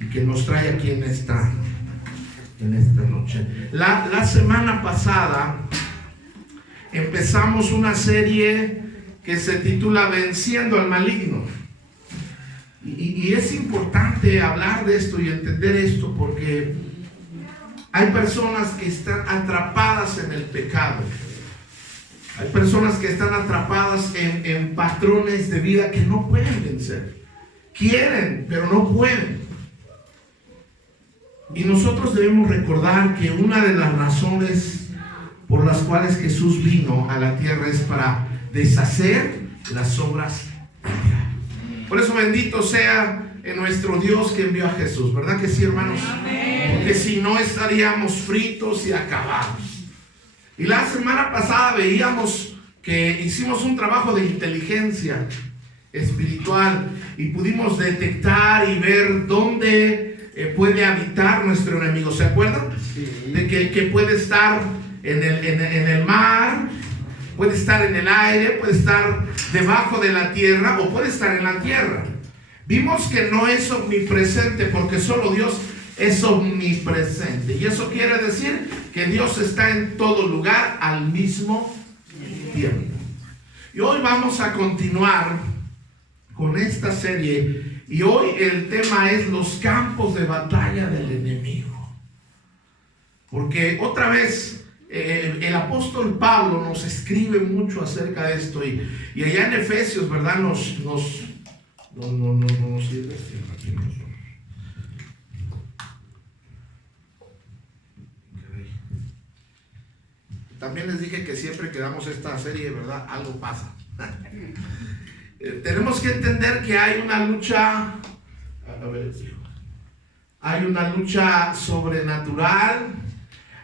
y que nos trae aquí en esta noche. La semana pasada empezamos una serie que se titula Venciendo al Maligno. Y es importante hablar de esto y entender esto porque hay personas que están atrapadas en el pecado. Hay personas que están atrapadas en patrones de vida que no pueden vencer. Quieren, pero no pueden. Y nosotros debemos recordar que una de las razones por las cuales Jesús vino a la tierra es para deshacer las obras del diablo. Por eso bendito sea nuestro Dios que envió a Jesús, ¿verdad que sí, hermanos? Amén. Porque si no estaríamos fritos y acabados. Y la semana pasada veíamos que hicimos un trabajo de inteligencia espiritual y pudimos detectar y ver dónde puede habitar nuestro enemigo. ¿Se acuerdan? Sí. De que puede estar en el mar, puede estar en el aire, puede estar debajo de la tierra o puede estar en la tierra. Vimos que no es omnipresente porque solo Dios es omnipresente. Y eso quiere decir que Dios está en todo lugar al mismo tiempo. Y hoy vamos a continuar con esta serie. Y hoy el tema es los campos de batalla del enemigo. Porque otra vez el apóstol Pablo nos escribe mucho acerca de esto. Y allá en Efesios, ¿verdad? También les dije que siempre que damos esta serie, ¿verdad? Algo pasa. Tenemos que entender que hay una lucha, hay una lucha sobrenatural,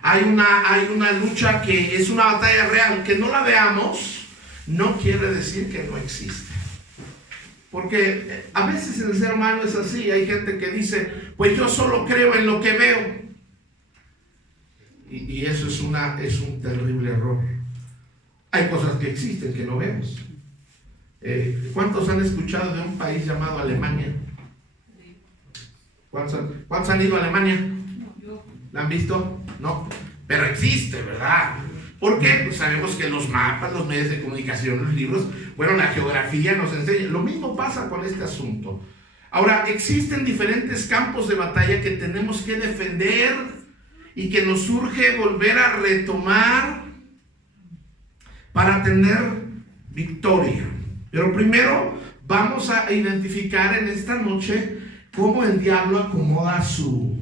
hay una lucha que es una batalla real. Que no la veamos no quiere decir que no existe. Porque a veces el ser humano es así. Hay gente que dice, pues yo solo creo en lo que veo. Y eso es un terrible error. Hay cosas que existen que no vemos. ¿Cuántos han escuchado de un país llamado Alemania? ¿Cuántos han ido a Alemania? ¿La han visto? No, pero existe, ¿verdad? ¿Por qué? Pues sabemos que los mapas, los medios de comunicación, los libros, bueno, la geografía nos enseña. Lo mismo pasa con este asunto. Ahora, existen diferentes campos de batalla que tenemos que defender y que nos urge volver a retomar para tener victoria. Pero primero vamos a identificar en esta noche cómo el diablo acomoda su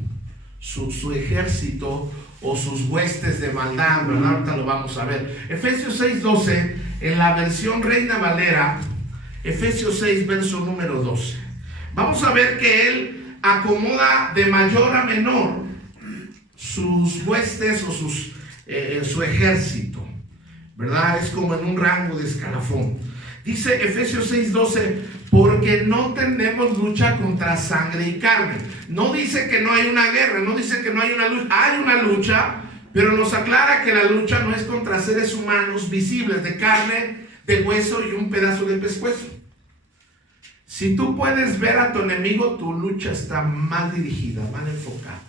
ejército o sus huestes de maldad, ¿verdad? Ahorita lo vamos a ver. Efesios 6:12, en la versión Reina Valera, Efesios 6, verso número 12. Vamos a ver que él acomoda de mayor a menor sus huestes o su ejército, ¿verdad? Es como en un rango de escalafón. Dice Efesios 6:12, porque no tenemos lucha contra sangre y carne. No dice que no hay una guerra, no dice que no hay una lucha. Hay una lucha, pero nos aclara que la lucha no es contra seres humanos visibles, de carne, de hueso y un pedazo de pescuezo. Si tú puedes ver a tu enemigo, tu lucha está mal dirigida, mal enfocada.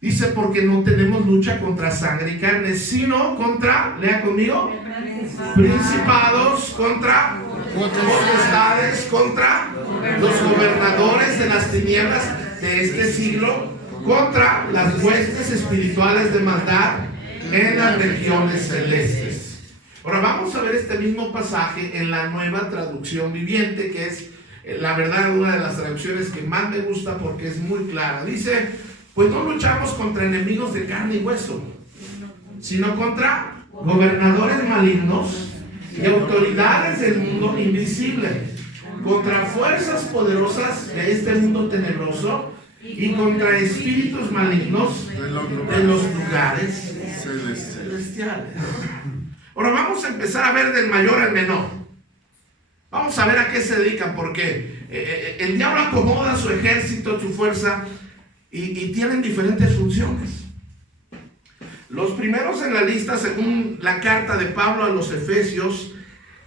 Dice, porque no tenemos lucha contra sangre y carne, sino contra, lea conmigo, principados, contra potestades, contra los gobernadores de las tinieblas de este siglo, contra las huestes espirituales de maldad en las regiones celestes. Ahora vamos a ver este mismo pasaje en la Nueva Traducción Viviente, que es la verdad una de las traducciones que más me gusta porque es muy clara. Dice, pues no luchamos contra enemigos de carne y hueso, sino contra gobernadores malignos y autoridades del mundo invisible, contra fuerzas poderosas de este mundo tenebroso y contra espíritus malignos de los lugares celestiales. Ahora vamos a empezar a ver del mayor al menor. Vamos a ver a qué se dedican, porque el diablo acomoda su ejército, su fuerza, y tienen diferentes funciones. Los primeros en la lista, según la carta de Pablo a los Efesios,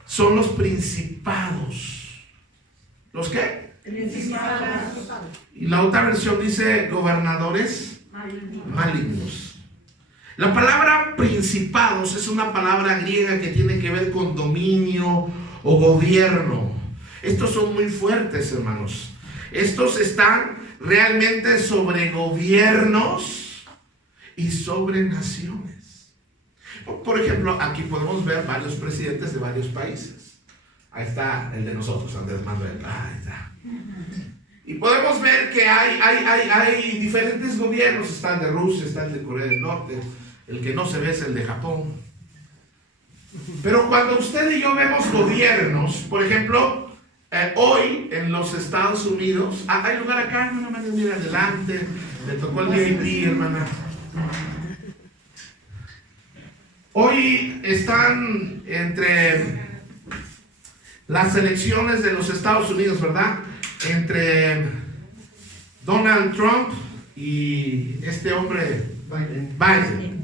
son los principados. ¿Los qué? Y la otra versión dice gobernadores malignos. La palabra principados es una palabra griega que tiene que ver con dominio o gobierno. Estos son muy fuertes, hermanos. Estos están realmente sobre gobiernos y sobre naciones. Por ejemplo, aquí podemos ver varios presidentes de varios países. Ahí está el de nosotros, Andrés Manuel. Ahí está. Y podemos ver que hay diferentes gobiernos. Está el de Rusia, está el de Corea del Norte. El que no se ve es el de Japón. Pero cuando usted y yo vemos gobiernos, por ejemplo, hoy en los Estados Unidos, hay lugar acá, hermana María, mira adelante, me tocó el VIP, hermana. Hoy están entre las elecciones de los Estados Unidos, ¿verdad? Entre Donald Trump y este hombre Biden.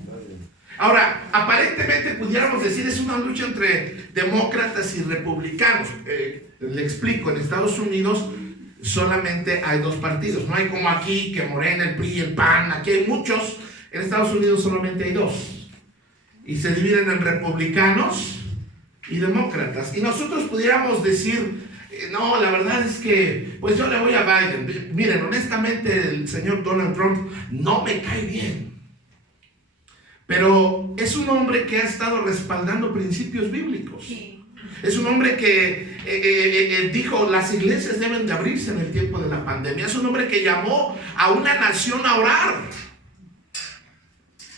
Ahora, aparentemente pudiéramos decir es una lucha entre demócratas y republicanos. Le explico, en Estados Unidos solamente hay dos partidos. No hay como aquí que Morena, el PRI, el PAN. Aquí hay muchos. En Estados Unidos solamente hay dos. Y se dividen en republicanos y demócratas. Y nosotros pudiéramos decir, no, la verdad es que pues yo le voy a Biden. Miren, honestamente el señor Donald Trump no me cae bien. Pero es un hombre que ha estado respaldando principios bíblicos. Sí. Es un hombre que dijo, las iglesias deben de abrirse en el tiempo de la pandemia. Es un hombre que llamó a una nación a orar.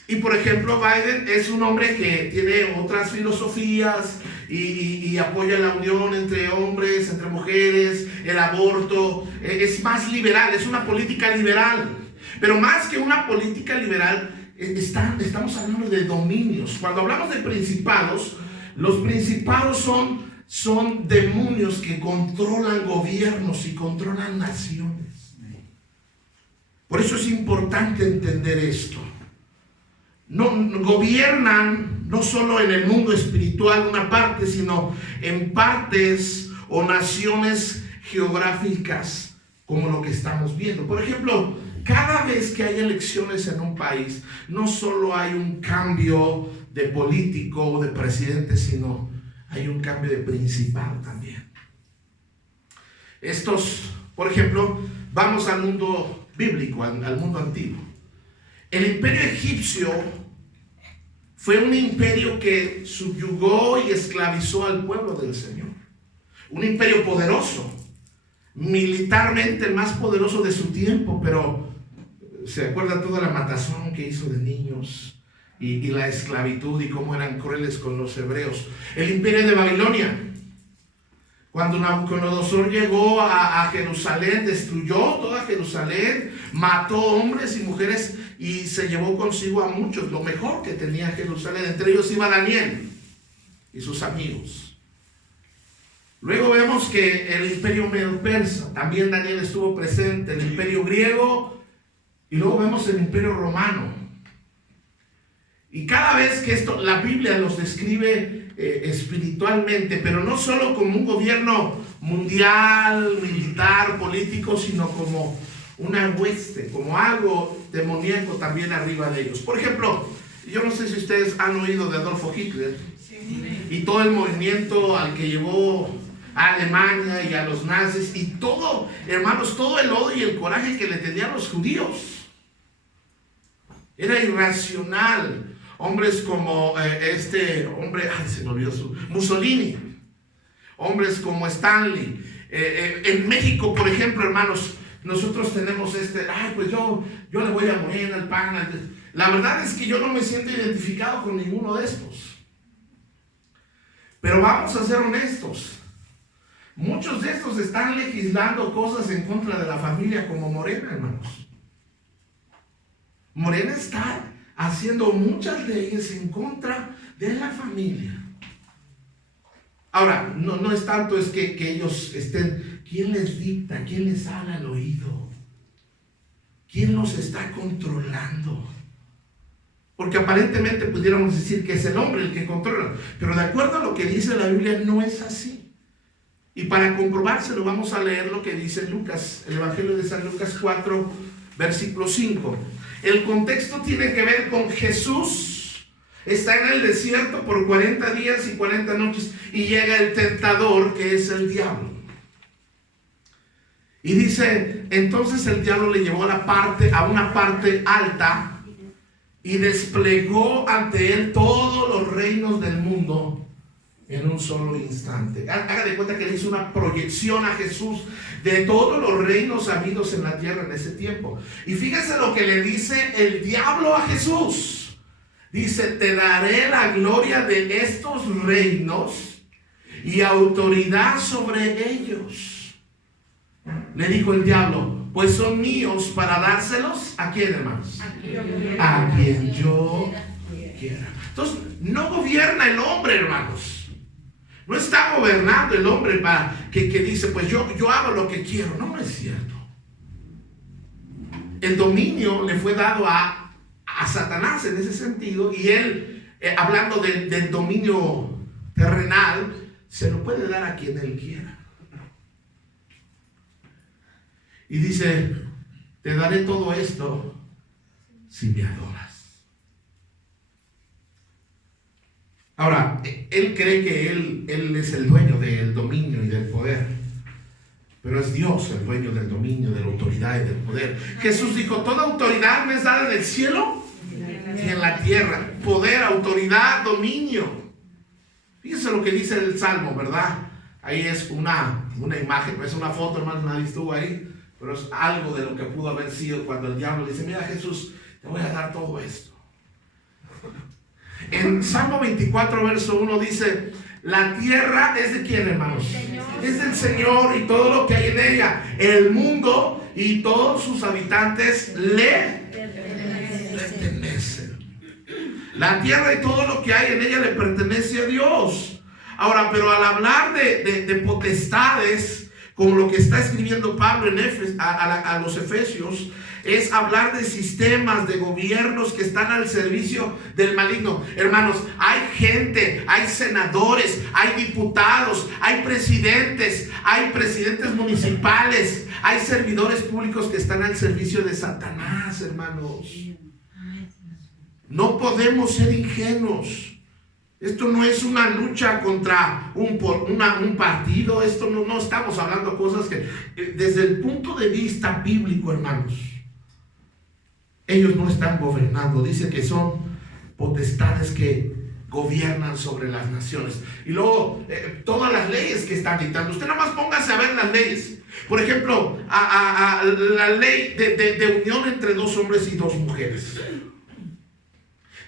Y por ejemplo, Biden es un hombre que tiene otras filosofías y apoya la unión entre hombres, entre mujeres, el aborto. Es más liberal, es una política liberal. Pero más que una política liberal, estamos hablando de dominios. Cuando hablamos de principados, los principados son demonios que controlan gobiernos y controlan naciones. Por eso es importante entender esto. No gobiernan no solo en el mundo espiritual una parte, sino en partes o naciones geográficas como lo que estamos viendo. Por ejemplo, cada vez que hay elecciones en un país, no solo hay un cambio de político o de presidente, sino hay un cambio de principado también. Por ejemplo, vamos al mundo bíblico, al mundo antiguo. El imperio egipcio fue un imperio que subyugó y esclavizó al pueblo del Señor. Un imperio poderoso, militarmente el más poderoso de su tiempo, pero se acuerda toda la matazón que hizo de niños y la esclavitud y cómo eran crueles con los hebreos. El imperio de Babilonia, cuando Nabucodonosor llegó a Jerusalén, destruyó toda Jerusalén, mató hombres y mujeres y se llevó consigo a muchos, lo mejor que tenía Jerusalén. Entre ellos iba Daniel y sus amigos. Luego vemos que el imperio medo-persa, también Daniel estuvo presente, el imperio griego, y luego vemos el imperio romano. Y cada vez que la Biblia los describe espiritualmente, pero no solo como un gobierno mundial, militar, político, sino como una hueste, como algo demoníaco también arriba de ellos. Por ejemplo, yo no sé si ustedes han oído de Adolfo Hitler y todo el movimiento al que llevó a Alemania y a los nazis y todo, hermanos, todo el odio y el coraje que le tenían los judíos. Era irracional. Hombres como se me olvidó Mussolini, hombres como Stanley. En México, por ejemplo, hermanos, nosotros tenemos pues yo le voy a Morena, al PAN. La verdad es que yo no me siento identificado con ninguno de estos. Pero vamos a ser honestos. Muchos de estos están legislando cosas en contra de la familia como Morena, hermanos. Morena está haciendo muchas leyes en contra de la familia. Ahora, no es tanto es que ellos estén, ¿quién les dicta? ¿Quién les habla al oído? ¿Quién los está controlando? Porque aparentemente pudiéramos decir que es el hombre el que controla, pero de acuerdo a lo que dice la Biblia no es así. Y para comprobárselo vamos a leer lo que dice Lucas, el Evangelio de San Lucas 4, versículo 5. El contexto tiene que ver con Jesús. Está en el desierto por 40 días y 40 noches y llega el tentador, que es el diablo. Y dice, entonces el diablo le llevó a una parte alta y desplegó ante él todos los reinos del mundo en un solo instante. Haga de cuenta que le hizo una proyección a Jesús de todos los reinos habidos en la tierra en ese tiempo. Y fíjese lo que le dice el diablo a Jesús. Dice, te daré la gloria de estos reinos y autoridad sobre ellos. Le dijo el diablo, pues son míos para dárselos. ¿A quién, hermanos? A quien yo quiera. Entonces, no gobierna el hombre, hermanos. No está gobernando el hombre para que dice, pues yo hago lo que quiero. No, no es cierto. El dominio le fue dado a Satanás en ese sentido, y él, hablando del dominio terrenal, se lo puede dar a quien él quiera. Y dice, te daré todo esto si me adoras. Ahora, él cree que él es el dueño del dominio y del poder, pero es Dios el dueño del dominio, de la autoridad y del poder. Jesús dijo, toda autoridad me es dada en el cielo y en la tierra. Poder, autoridad, dominio. Fíjense lo que dice el Salmo, ¿verdad? Ahí es una imagen, no es una foto, hermano, nadie estuvo ahí, pero es algo de lo que pudo haber sido cuando el diablo dice, mira Jesús, te voy a dar todo esto. En Salmo 24, verso 1 dice, la tierra es de quién, hermanos? Es del Señor y todo lo que hay en ella. El mundo y todos sus habitantes le pertenecen. La tierra y todo lo que hay en ella le pertenece a Dios. Ahora, pero al hablar de potestades, como lo que está escribiendo Pablo en a los Efesios, es hablar de sistemas, de gobiernos que están al servicio del maligno. Hermanos, hay gente, hay senadores, hay diputados, hay presidentes municipales, hay servidores públicos que están al servicio de Satanás, hermanos. No podemos ser ingenuos. Esto no es una lucha contra un partido. Esto no estamos hablando cosas que, desde el punto de vista bíblico, hermanos, ellos no están gobernando. Dice que son potestades que gobiernan sobre las naciones. Y luego, todas las leyes que están dictando. Usted nada más póngase a ver las leyes. Por ejemplo, la ley de unión entre dos hombres y dos mujeres.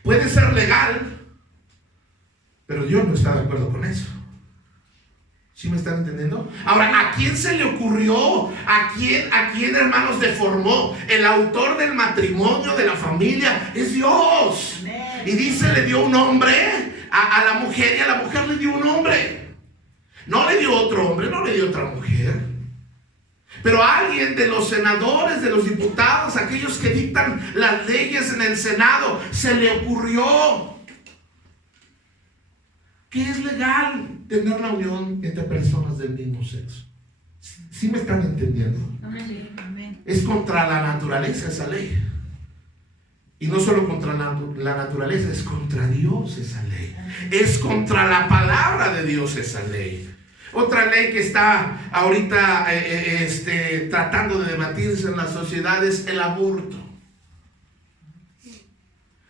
Puede ser legal, pero Dios no está de acuerdo con eso. ¿Sí me están entendiendo? Ahora, ¿a quién se le ocurrió? ¿A quién, hermanos, deformó? El autor del matrimonio, de la familia, es Dios. Amén. Y dice, le dio un hombre a la mujer, y a la mujer le dio un hombre. No le dio otro hombre, no le dio otra mujer. Pero a alguien de los senadores, de los diputados, aquellos que dictan las leyes en el Senado, se le ocurrió que es legal tener la unión entre personas del mismo sexo. ¿Sí me están entendiendo? Amén. Es contra la naturaleza esa ley. Y no solo contra la naturaleza, es contra Dios esa ley. Es contra la palabra de Dios esa ley. Otra ley que está ahorita tratando de debatirse en la sociedad es el aborto.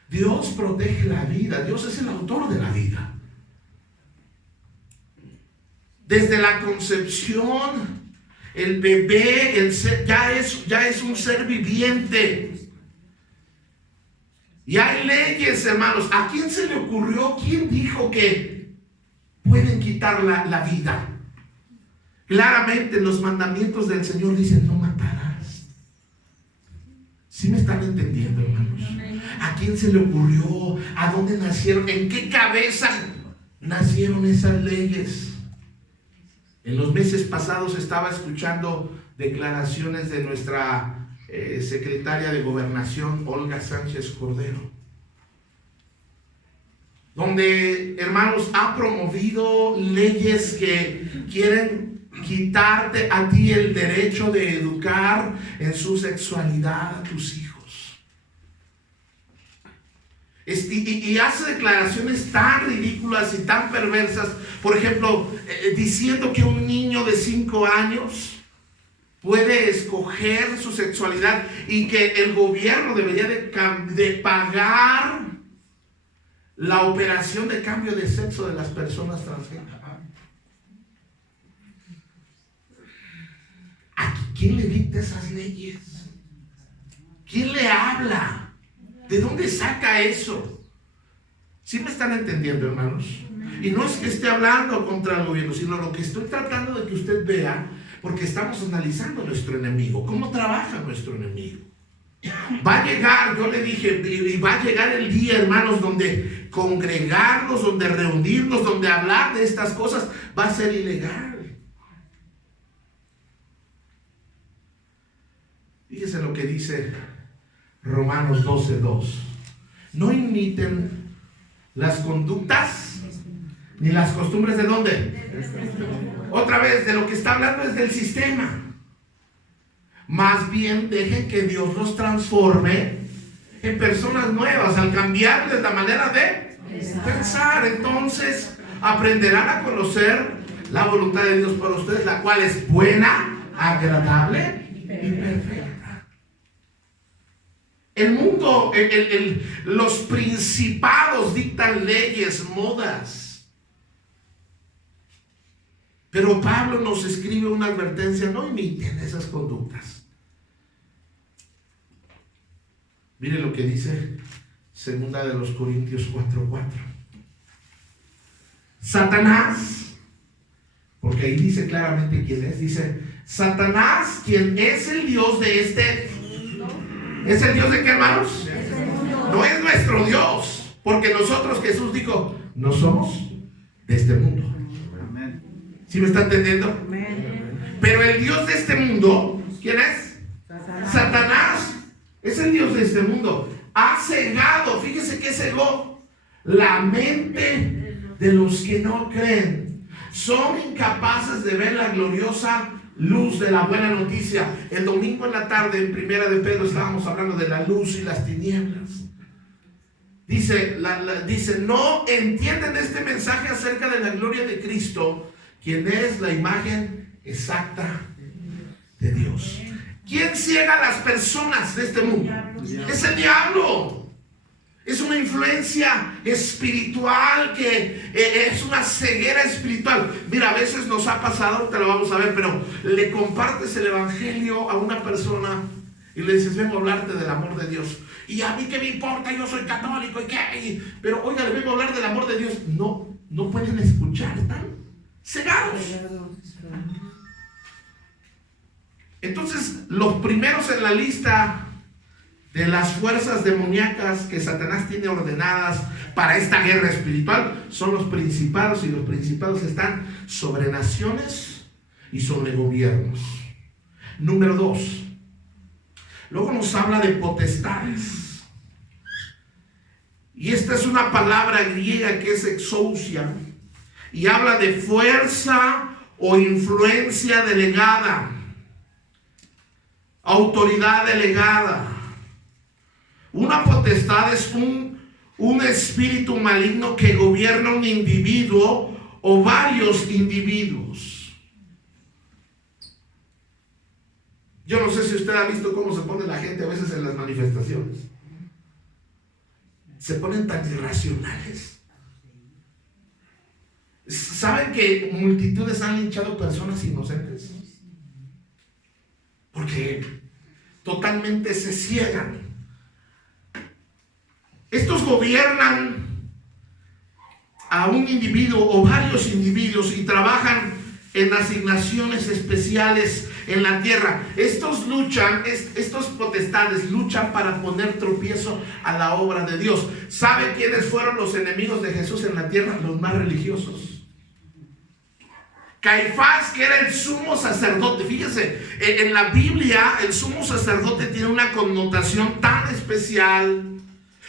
Dios protege la vida. Dios es el autor de la vida. Desde la concepción, el bebé ya es un ser viviente. Y hay leyes, hermanos. ¿A quién se le ocurrió? ¿Quién dijo que pueden quitar la vida? Claramente en los mandamientos del Señor dicen, no matarás. ¿Sí me están entendiendo, hermanos? ¿A quién se le ocurrió? ¿A dónde nacieron? ¿En qué cabeza nacieron esas leyes? En los meses pasados estaba escuchando declaraciones de nuestra secretaria de Gobernación, Olga Sánchez Cordero, donde, hermanos, ha promovido leyes que quieren quitarte a ti el derecho de educar en su sexualidad a tus hijos. Y hace declaraciones tan ridículas y tan perversas, por ejemplo, diciendo que un niño de 5 años puede escoger su sexualidad y que el gobierno debería de pagar la operación de cambio de sexo de las personas transgénero. ¿A quién le dicta esas leyes? ¿Quién le habla? ¿De dónde saca eso? ¿Sí me están entendiendo, hermanos? Y no es que esté hablando contra el gobierno, sino lo que estoy tratando de que usted vea, porque estamos analizando nuestro enemigo, cómo trabaja nuestro enemigo. Va a llegar, yo le dije, y va a llegar el día, hermanos, donde congregarnos, donde reunirnos, donde hablar de estas cosas va a ser ilegal. Fíjese lo que dice Romanos 12:2. No imiten las conductas ni las costumbres de ¿dónde? Otra vez, de lo que está hablando es del sistema. Más bien dejen que Dios los transforme en personas nuevas al cambiarles la manera de pensar. Entonces aprenderán a conocer la voluntad de Dios para ustedes, la cual es buena, agradable y perfecta. El mundo, los principados dictan leyes, modas. Pero Pablo nos escribe una advertencia: no imiten esas conductas. Mire lo que dice 2 Corintios 4:4. Satanás, porque ahí dice claramente quién es, dice Satanás, quien es el Dios de este. ¿Es el Dios de qué, hermanos? No es nuestro Dios, porque nosotros, Jesús dijo, no somos de este mundo. ¿Sí me está entendiendo? Pero el Dios de este mundo, ¿quién es? Satanás. Es el Dios de este mundo. Ha cegado, fíjese que cegó la mente de los que no creen. Son incapaces de ver la gloriosa luz de la buena noticia. El domingo en la tarde, en Primera de Pedro, estábamos hablando de la luz y las tinieblas. Dice, no entienden este mensaje acerca de la gloria de Cristo, quien es la imagen exacta de Dios. ¿Quién ciega a las personas de este mundo? Es el diablo. Es una influencia espiritual que es una ceguera espiritual. Mira, a veces nos ha pasado, te lo vamos a ver, pero le compartes el evangelio a una persona y le dices, vengo a hablarte del amor de Dios. Y a mí qué me importa, yo soy católico y qué. Pero oiga, le vengo a hablar del amor de Dios. No pueden escuchar, están cegados. Entonces, los primeros en la lista de las fuerzas demoníacas que Satanás tiene ordenadas para esta guerra espiritual son los principados, y los principados están sobre naciones y sobre gobiernos. Número 2. Luego nos habla de potestades. Y esta es una palabra griega que es exousia, y habla de fuerza o influencia delegada, autoridad delegada. Una potestad es un espíritu maligno que gobierna un individuo o varios individuos. Yo no sé si usted ha visto cómo se pone la gente a veces en las manifestaciones. Se ponen tan irracionales. ¿Saben que multitudes han linchado personas inocentes? Porque totalmente se ciegan. Estos gobiernan a un individuo o varios individuos y trabajan en asignaciones especiales en la tierra. Estos potestades luchan para poner tropiezo a la obra de Dios. ¿Sabe quiénes fueron los enemigos de Jesús en la tierra? Los más religiosos. Caifás, que era el sumo sacerdote. Fíjese, en la Biblia el sumo sacerdote tiene una connotación tan especial.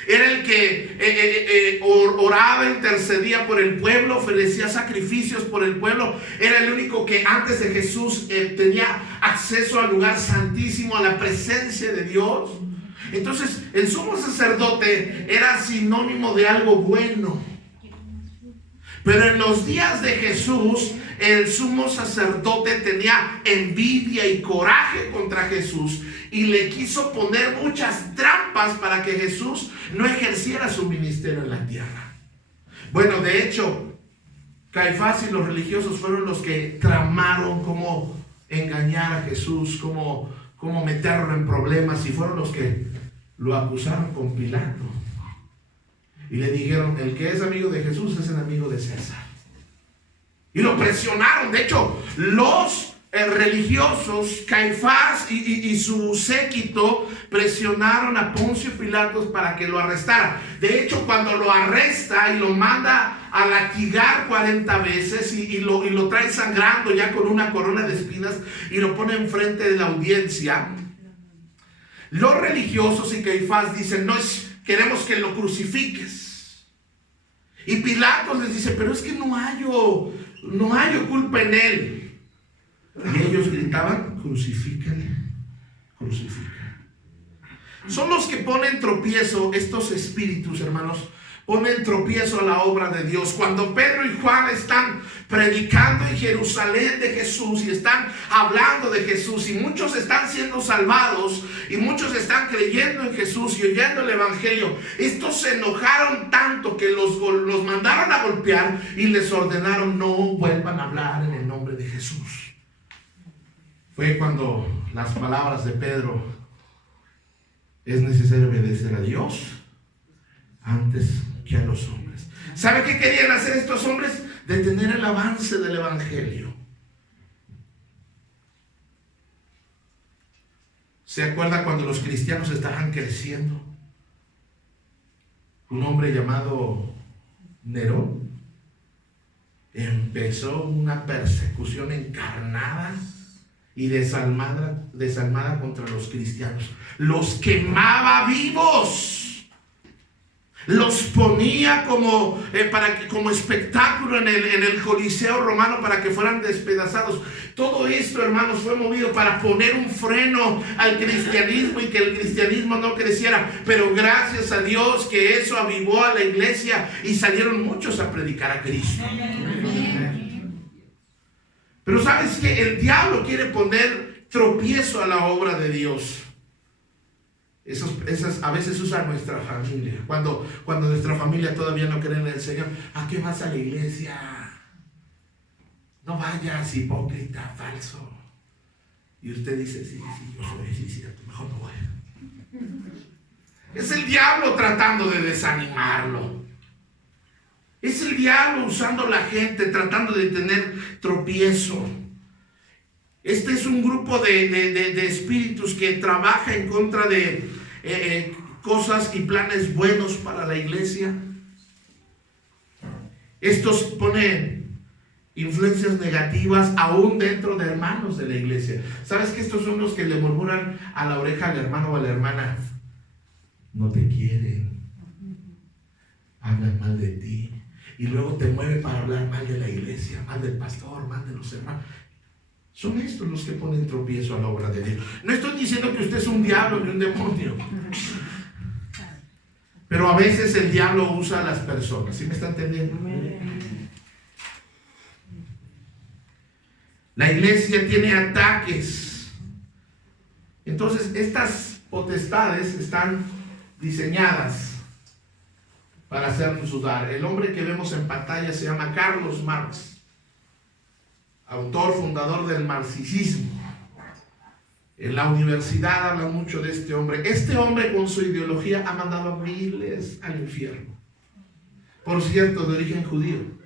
Era el que oraba, intercedía por el pueblo, ofrecía sacrificios por el pueblo. Era el único que antes de Jesús tenía acceso al lugar santísimo, a la presencia de Dios. Entonces, el sumo sacerdote era sinónimo de algo bueno. Pero en los días de Jesús, el sumo sacerdote tenía envidia y coraje contra Jesús y le quiso poner muchas trampas para que Jesús no ejerciera su ministerio en la tierra. Bueno, de hecho, Caifás y los religiosos fueron los que tramaron cómo engañar a Jesús, cómo meterlo en problemas, y fueron los que lo acusaron con Pilato. Y le dijeron, el que es amigo de Jesús es enemigo de César. Y lo presionaron. De hecho, los religiosos, Caifás y su séquito, presionaron a Poncio Pilatos para que lo arrestara. De hecho, cuando lo arresta y lo manda a latigar 40 veces y lo trae sangrando ya con una corona de espinas y lo pone enfrente de la audiencia, los religiosos y Caifás dicen, queremos que lo crucifiques. Y Pilatos les dice, pero es que no hallo culpa en él. Y ellos gritaban, crucifícale, crucifícale. Son los que ponen tropiezo, estos espíritus, hermanos, ponen tropiezo a la obra de Dios. Cuando Pedro y Juan están predicando en Jerusalén de Jesús y están hablando de Jesús, y muchos están siendo salvados y muchos están creyendo en Jesús y oyendo el evangelio, estos se enojaron tanto que los mandaron a golpear y les ordenaron, no vuelvan a hablar en el nombre de Jesús. Fue cuando las palabras de Pedro, es necesario obedecer a Dios antes que a los hombres. ¿Sabe qué querían hacer estos hombres? Detener el avance del evangelio. ¿Se acuerda cuando los cristianos estaban creciendo? Un hombre llamado Nerón empezó una persecución encarnada y desalmada contra los cristianos. Los quemaba vivos. Los ponía como espectáculo en el Coliseo romano para que fueran despedazados. Todo esto, hermanos, fue movido para poner un freno al cristianismo y que el cristianismo no creciera. Pero gracias a Dios que eso avivó a la iglesia y salieron muchos a predicar a Cristo. Pero sabes que el diablo quiere poner tropiezo a la obra de Dios. Esas a veces usa nuestra familia. Cuando nuestra familia todavía no cree en el Señor, ¿a qué vas a la iglesia? No vayas, hipócrita, falso. Y usted dice, sí, yo soy, sí, mejor no voy. Es el diablo tratando de desanimarlo. Es el diablo usando a la gente, tratando de tener tropiezo. Este es un grupo de espíritus que trabaja en contra de cosas y planes buenos para la iglesia. Estos ponen influencias negativas aún dentro de hermanos de la iglesia. ¿Sabes que estos son los que le murmuran a la oreja al hermano o a la hermana? No te quieren, hablan mal de ti, y luego te mueve para hablar mal de la iglesia, mal del pastor, mal de los hermanos. Son estos los que ponen tropiezo a la obra de Dios. No estoy diciendo que usted es un diablo ni un demonio, pero a veces el diablo usa a las personas. ¿Sí me está entendiendo? La iglesia tiene ataques. Entonces estas potestades están diseñadas para hacernos dudar. El hombre que vemos en pantalla se llama Carlos Marx, autor, fundador del marxismo. En la universidad hablan mucho de este hombre. Este hombre con su ideología ha mandado a miles al infierno. Por cierto, de origen judío.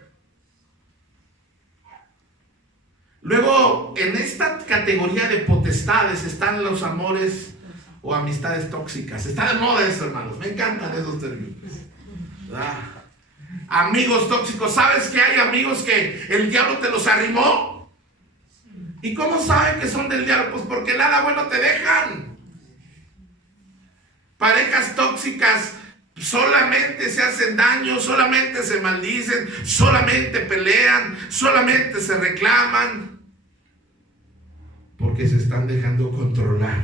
Luego, en esta categoría de potestades están los amores o amistades tóxicas. Está de moda eso, hermanos. Me encantan esos términos. Amigos tóxicos. ¿Sabes que hay amigos que el diablo te los arrimó? ¿Y cómo saben que son del diablo? Pues porque nada bueno te dejan. Parejas tóxicas solamente se hacen daño, solamente se maldicen, solamente pelean, solamente se reclaman, porque se están dejando controlar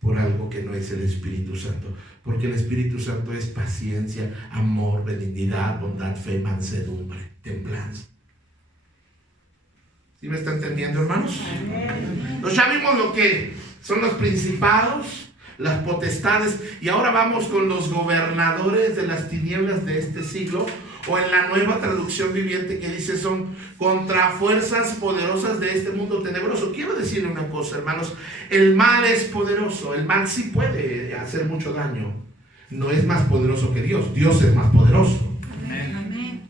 por algo que no es el Espíritu Santo. Porque el Espíritu Santo es paciencia, amor, benignidad, bondad, fe, mansedumbre, templanza. ¿Sí me está entendiendo, hermanos? Entonces ya vimos lo que son los principados, las potestades, y ahora vamos con los gobernadores de las tinieblas de este siglo, o en la Nueva Traducción Viviente, que dice son contra fuerzas poderosas de este mundo tenebroso. Quiero decirle una cosa, hermanos, el mal es poderoso, el mal sí puede hacer mucho daño, no es más poderoso que Dios, Dios es más poderoso. Amén.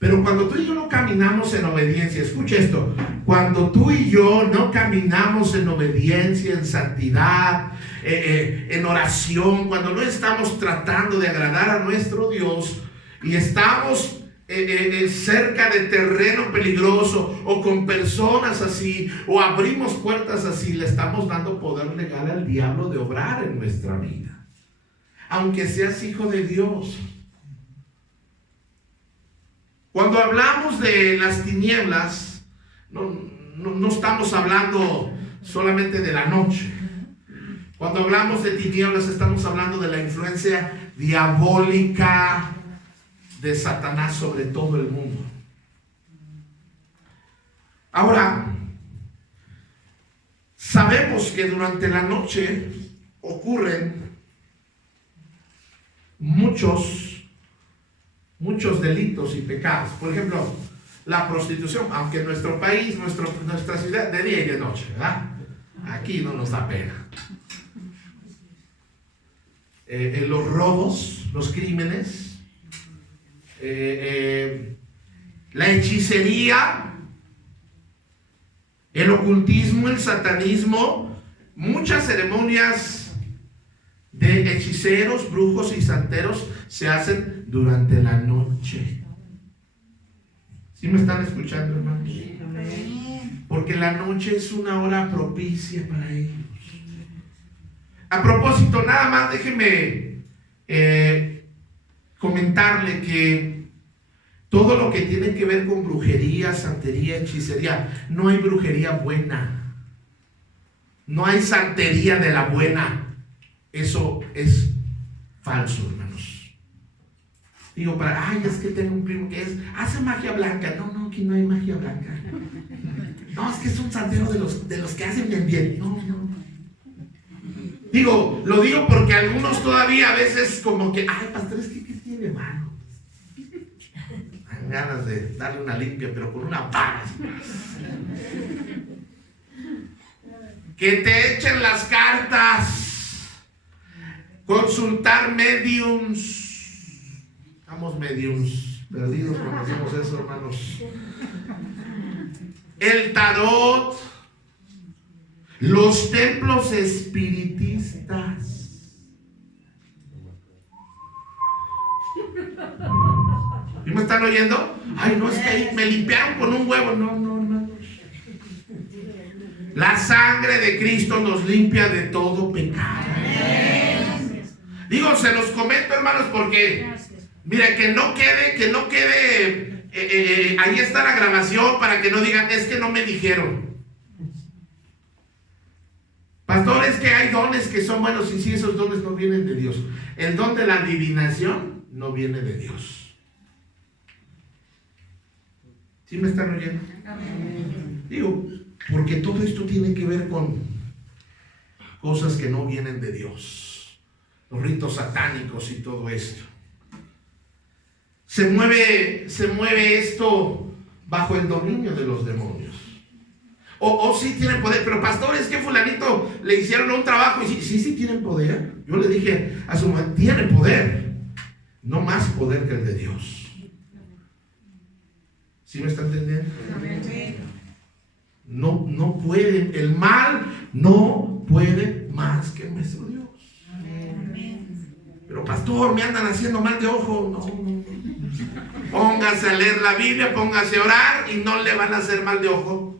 Pero cuando tú y yo no caminamos en obediencia, escucha esto, cuando tú y yo no caminamos en obediencia, en santidad, en oración, cuando no estamos tratando de agradar a nuestro Dios y estamos cerca de terreno peligroso o con personas así, o abrimos puertas así, le estamos dando poder legal al diablo de obrar en nuestra vida, aunque seas hijo de Dios. Cuando hablamos de las tinieblas, no estamos hablando solamente de la noche. Cuando hablamos de tinieblas, estamos hablando de la influencia diabólica de Satanás sobre todo el mundo. Ahora, sabemos que durante la noche ocurren muchos delitos y pecados. Por ejemplo, la prostitución, aunque en nuestro país, nuestra ciudad, de día y de noche, ¿verdad? Aquí no nos da pena. Los robos, los crímenes, la hechicería, el ocultismo, el satanismo, muchas ceremonias de hechiceros, brujos y santeros se hacen durante la noche. ¿Sí me están escuchando, hermanos? Porque la noche es una hora propicia para ellos. A propósito, nada más déjeme comentarle que todo lo que tiene que ver con brujería, santería, hechicería, no hay brujería buena, no hay santería de la buena. Eso es falso, hermanos. Digo, es que tengo un primo que hace magia blanca. No, aquí no hay magia blanca. No, es que es un santero de los que hacen bien. No. Digo, lo digo porque algunos todavía a veces como que, pastores, ¿qué tiene malo? Dan ganas de darle una limpia, pero con una pala. Que te echen las cartas, consultar mediums. Estamos mediums perdidos cuando hacemos eso, hermanos. El tarot, los templos espiritistas. ¿Y me están oyendo? No, es que ahí me limpiaron con un huevo. No, hermanos. La sangre de Cristo nos limpia de todo pecado. Digo, se los comento, hermanos, porque mira, que no quede ahí está la grabación, para que no digan, es que no me dijeron. Pastor, es que hay dones que son buenos, y sí, esos dones no vienen de Dios. El don de la adivinación no viene de Dios. ¿Sí me están oyendo? Digo, porque todo esto tiene que ver con cosas que no vienen de Dios. Los ritos satánicos y todo esto. Se mueve esto bajo el dominio de los demonios. O sí tienen poder, pero pastor, es que fulanito le hicieron un trabajo y sí tienen poder. Yo le dije a su mamá, tiene poder, no más poder que el de Dios. ¿Sí me está entendiendo? No puede, el mal no puede más que nuestro Dios. Pero pastor, me andan haciendo mal de ojo. No. Póngase a leer la Biblia, póngase a orar y no le van a hacer mal de ojo.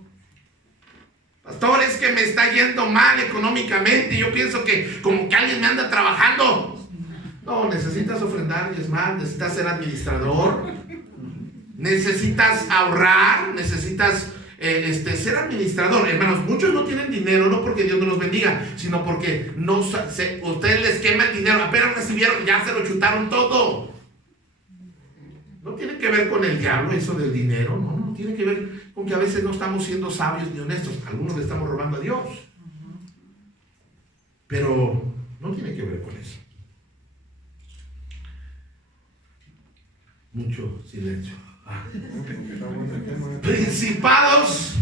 Pastor, es que me está yendo mal económicamente. Yo pienso que como que alguien me anda trabajando. No, necesitas ofrendar, diezmar, necesitas ser administrador, necesitas ahorrar, necesitas ser administrador. Hermanos, muchos no tienen dinero, no porque Dios no los bendiga, sino porque ustedes les quema el dinero. Apenas recibieron, ya se lo chutaron todo. No tiene que ver con el diablo eso del dinero, no tiene que ver con que a veces no estamos siendo sabios ni honestos. Algunos le estamos robando a Dios. Pero no tiene que ver con eso. Mucho silencio. Principados,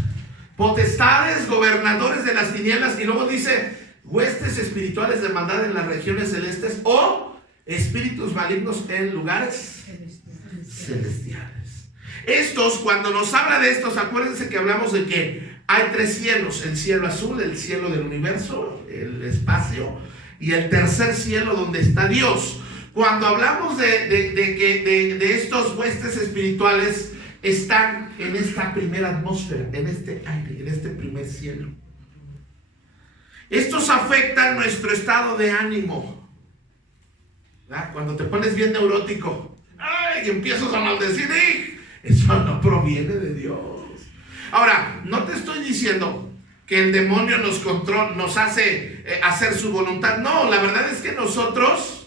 potestades, gobernadores de las tinieblas, y luego dice huestes espirituales de maldad en las regiones celestes o espíritus malignos en lugares celestiales. Estos, cuando nos habla de estos, acuérdense que hablamos de que hay tres cielos: el cielo azul, el cielo del universo, el espacio, y el tercer cielo donde está Dios. Cuando hablamos de estos huestes espirituales, están en esta primera atmósfera, en este aire, en este primer cielo. Estos afectan nuestro estado de ánimo. ¿Verdad? Cuando te pones bien neurótico, ¡ay!, y empiezas a maldecir, eso no proviene de Dios. Ahora, no te estoy diciendo que el demonio nos controla, nos hace hacer su voluntad. No, la verdad es que nosotros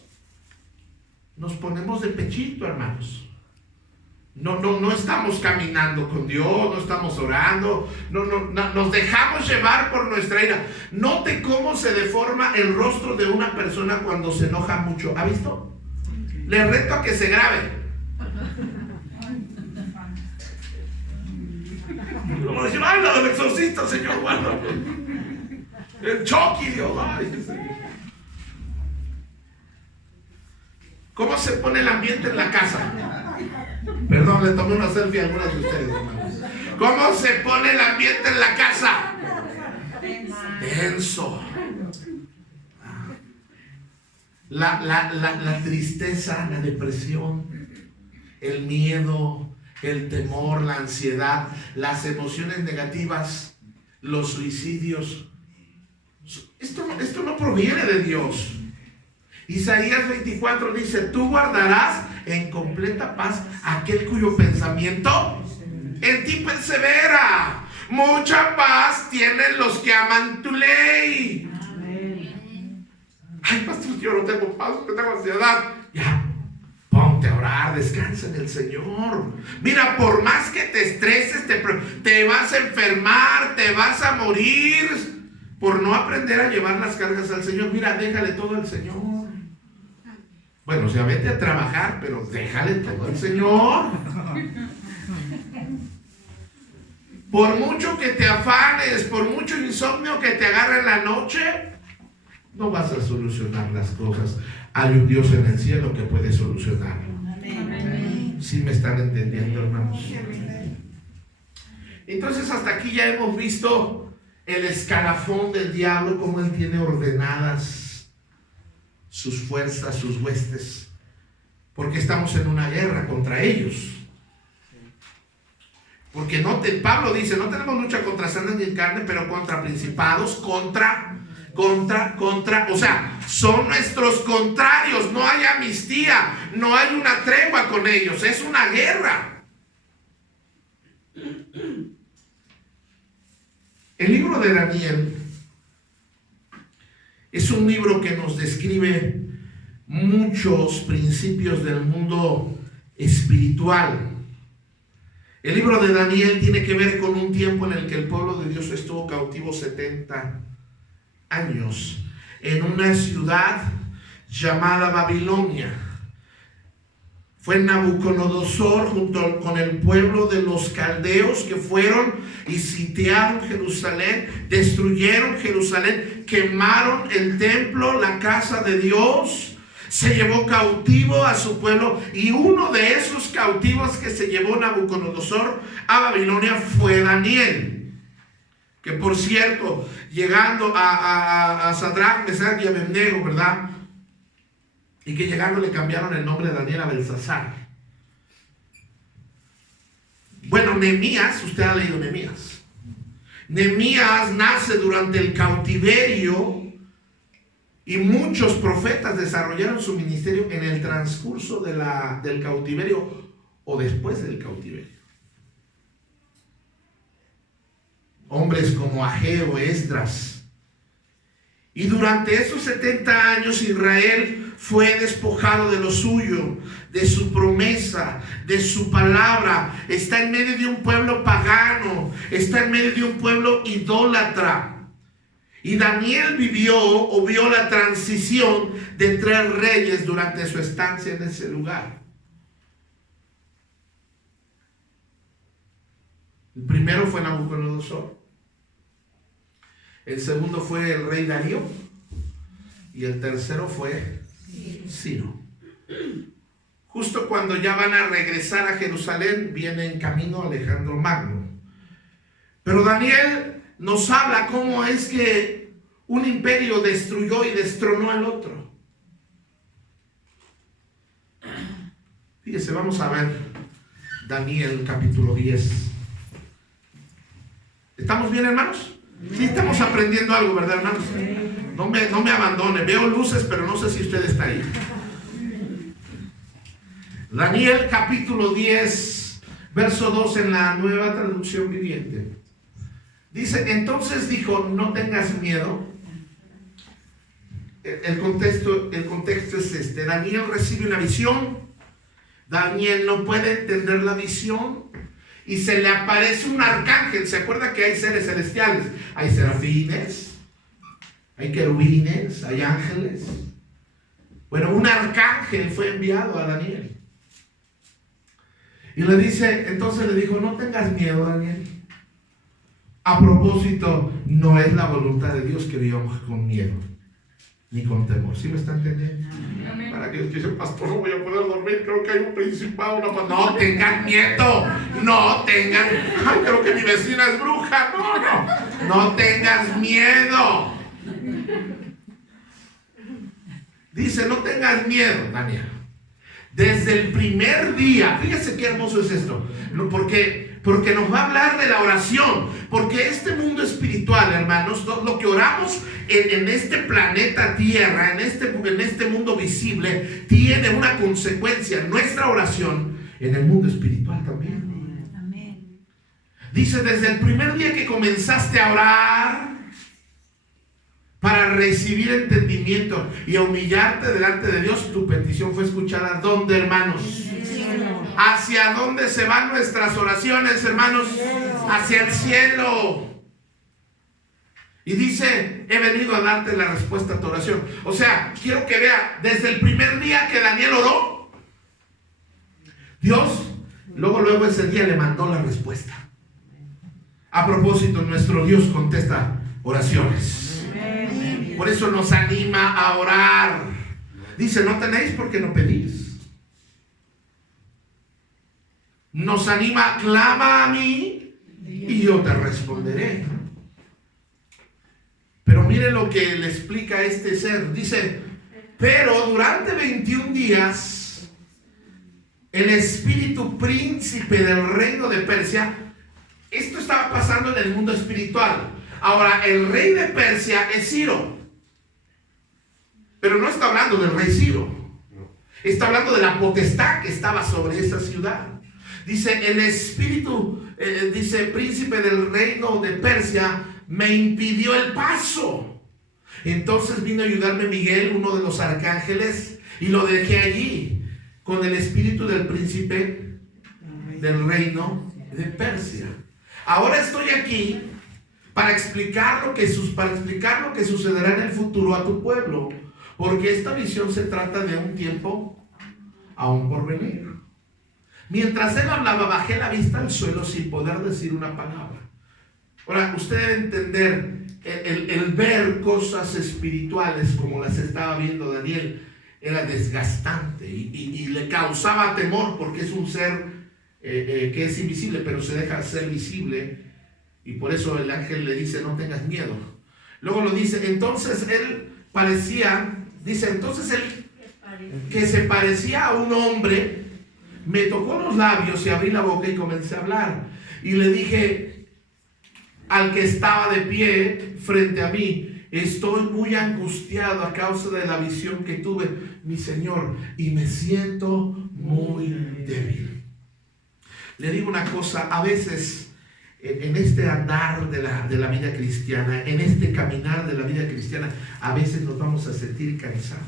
nos ponemos de pechito, hermanos. No estamos caminando con Dios, no estamos orando, no, nos dejamos llevar por nuestra ira. Note cómo se deforma el rostro de una persona cuando se enoja mucho. ¿Ha visto? Le reto a que se grabe. Como decir, ¡ay, la del exorcista, Señor! Bueno, el Chucky, Dios, ay, ¿cómo se pone el ambiente en la casa? Perdón, le tomé una selfie a algunas de ustedes, hermanos. ¿Cómo se pone el ambiente en la casa? Denso. La tristeza, la depresión, el miedo, el temor, la ansiedad, las emociones negativas, los suicidios. Esto no proviene de Dios. Isaías 24 dice: tú guardarás en completa paz aquel cuyo pensamiento en ti persevera. Mucha paz tienen los que aman tu ley. Ay, pastor, yo no tengo paz, yo tengo ansiedad. Ya, ponte a orar, descansa en el Señor. Mira, por más que te estreses, te vas a enfermar, te vas a morir por no aprender a llevar las cargas al Señor. Mira, déjale todo al Señor. Bueno, o sea, vete a trabajar, pero déjale todo al Señor. Por mucho que te afanes, por mucho insomnio que te agarre en la noche, no vas a solucionar las cosas. Hay un Dios en el cielo que puede solucionarlo. ¿Sí me están entendiendo, hermanos? Entonces, hasta aquí ya hemos visto el escalafón del diablo, cómo él tiene ordenadas sus fuerzas, sus huestes, porque estamos en una guerra contra ellos. Porque Pablo dice, no tenemos lucha contra sangre ni carne, pero contra principados, contra, o sea, son nuestros contrarios. No hay amnistía, no hay una tregua con ellos, es una guerra. El libro de Daniel es un libro que nos describe muchos principios del mundo espiritual. El libro de Daniel tiene que ver con un tiempo en el que el pueblo de Dios estuvo cautivo 70 años en una ciudad llamada Babilonia. Fue Nabucodonosor junto con el pueblo de los caldeos que fueron y sitiaron Jerusalén, destruyeron Jerusalén, quemaron el templo, la casa de Dios. Se llevó cautivo a su pueblo, y uno de esos cautivos que se llevó Nabucodonosor a Babilonia fue Daniel. Que por cierto, llegando a Sadrach, Mesach y Abednego, ¿verdad? Y que llegando le cambiaron el nombre de Daniel a Belsasar. Bueno, Nehemías, usted ha leído Nehemías. Nehemías nace durante el cautiverio y muchos profetas desarrollaron su ministerio en el transcurso del cautiverio o después del cautiverio. Hombres como Ageo, Esdras. Y durante esos 70 años Israel fue despojado de lo suyo, de su promesa, de su palabra. Está en medio de un pueblo pagano, está en medio de un pueblo idólatra. Y Daniel vio la transición de 3 reyes durante su estancia en ese lugar. El primero fue Nabucodonosor. El segundo fue el rey Darío. Y el tercero fue Ciro. Justo cuando ya van a regresar a Jerusalén, viene en camino Alejandro Magno. Pero Daniel nos habla cómo es que un imperio destruyó y destronó al otro. Fíjese, vamos a ver Daniel capítulo 10. ¿Estamos bien, hermanos? Sí, estamos aprendiendo algo, ¿verdad, hermanos? No me abandone. Veo luces, pero no sé si usted está ahí. Daniel capítulo 10, verso 2 en la Nueva Traducción Viviente. Dice, entonces dijo, no tengas miedo. El contexto es este. Daniel recibe una visión. Daniel no puede entender la visión. Y se le aparece un arcángel. ¿Se acuerda que hay seres celestiales? Hay serafines, hay querubines, hay ángeles. Bueno, un arcángel fue enviado a Daniel. Y le dice, entonces le dijo, no tengas miedo, Daniel. A propósito, no es la voluntad de Dios que vivamos con miedo, ni con temor. ¿Sí me está entendiendo? Amén. Para que Dios dice, pastor, no voy a poder dormir, creo que hay un principado. No tengan miedo, no tengan. Ay, creo que mi vecina es bruja. No tengas miedo. Dice, no tengas miedo, Daniel. Desde el primer día, fíjese qué hermoso es esto, porque nos va a hablar de la oración, porque este mundo espiritual, hermanos, lo que oramos en este planeta Tierra, en este mundo visible, tiene una consecuencia. Nuestra oración en el mundo espiritual también. Amén. Dice, desde el primer día que comenzaste a orar para recibir entendimiento y a humillarte delante de Dios, tu petición fue escuchada. ¿Dónde, hermanos? ¿Hacia dónde se van nuestras oraciones, hermanos? Hacia el cielo. Y dice, he venido a darte la respuesta a tu oración. O sea, quiero que vea, desde el primer día que Daniel oró, Dios, luego ese día le mandó la respuesta. A propósito, nuestro Dios contesta oraciones. Por eso nos anima a orar. Dice, no tenéis porque no pedís. Nos anima, clama a mí y yo te responderé. Pero mire lo que le explica a este ser. Dice, pero durante 21 días el espíritu príncipe del reino de Persia, esto estaba pasando en el mundo espiritual. Ahora, el rey de Persia es Ciro. Pero no está hablando del rey Ciro. Está hablando de la potestad que estaba sobre esa ciudad. Dice, el espíritu, dice, príncipe del reino de Persia, me impidió el paso. Entonces vino a ayudarme Miguel, uno de los arcángeles, y lo dejé allí, con el espíritu del príncipe del reino de Persia. Ahora estoy aquí para explicar lo que sucederá en el futuro a tu pueblo. Porque esta visión se trata de un tiempo aún por venir. Mientras él hablaba, bajé la vista al suelo sin poder decir una palabra. Ahora, usted debe entender, el ver cosas espirituales como las estaba viendo Daniel era desgastante y le causaba temor, porque es un ser que es invisible, pero se deja ser visible, y por eso el ángel le dice, no tengas miedo. Luego lo dice, entonces él parecía... Dice, entonces él, que se parecía a un hombre, me tocó los labios y abrí la boca y comencé a hablar. Y le dije, al que estaba de pie frente a mí: estoy muy angustiado a causa de la visión que tuve, mi Señor, y me siento muy débil. Le digo una cosa, a veces en este andar de la vida cristiana, en este caminar de la vida cristiana, a veces nos vamos a sentir cansados.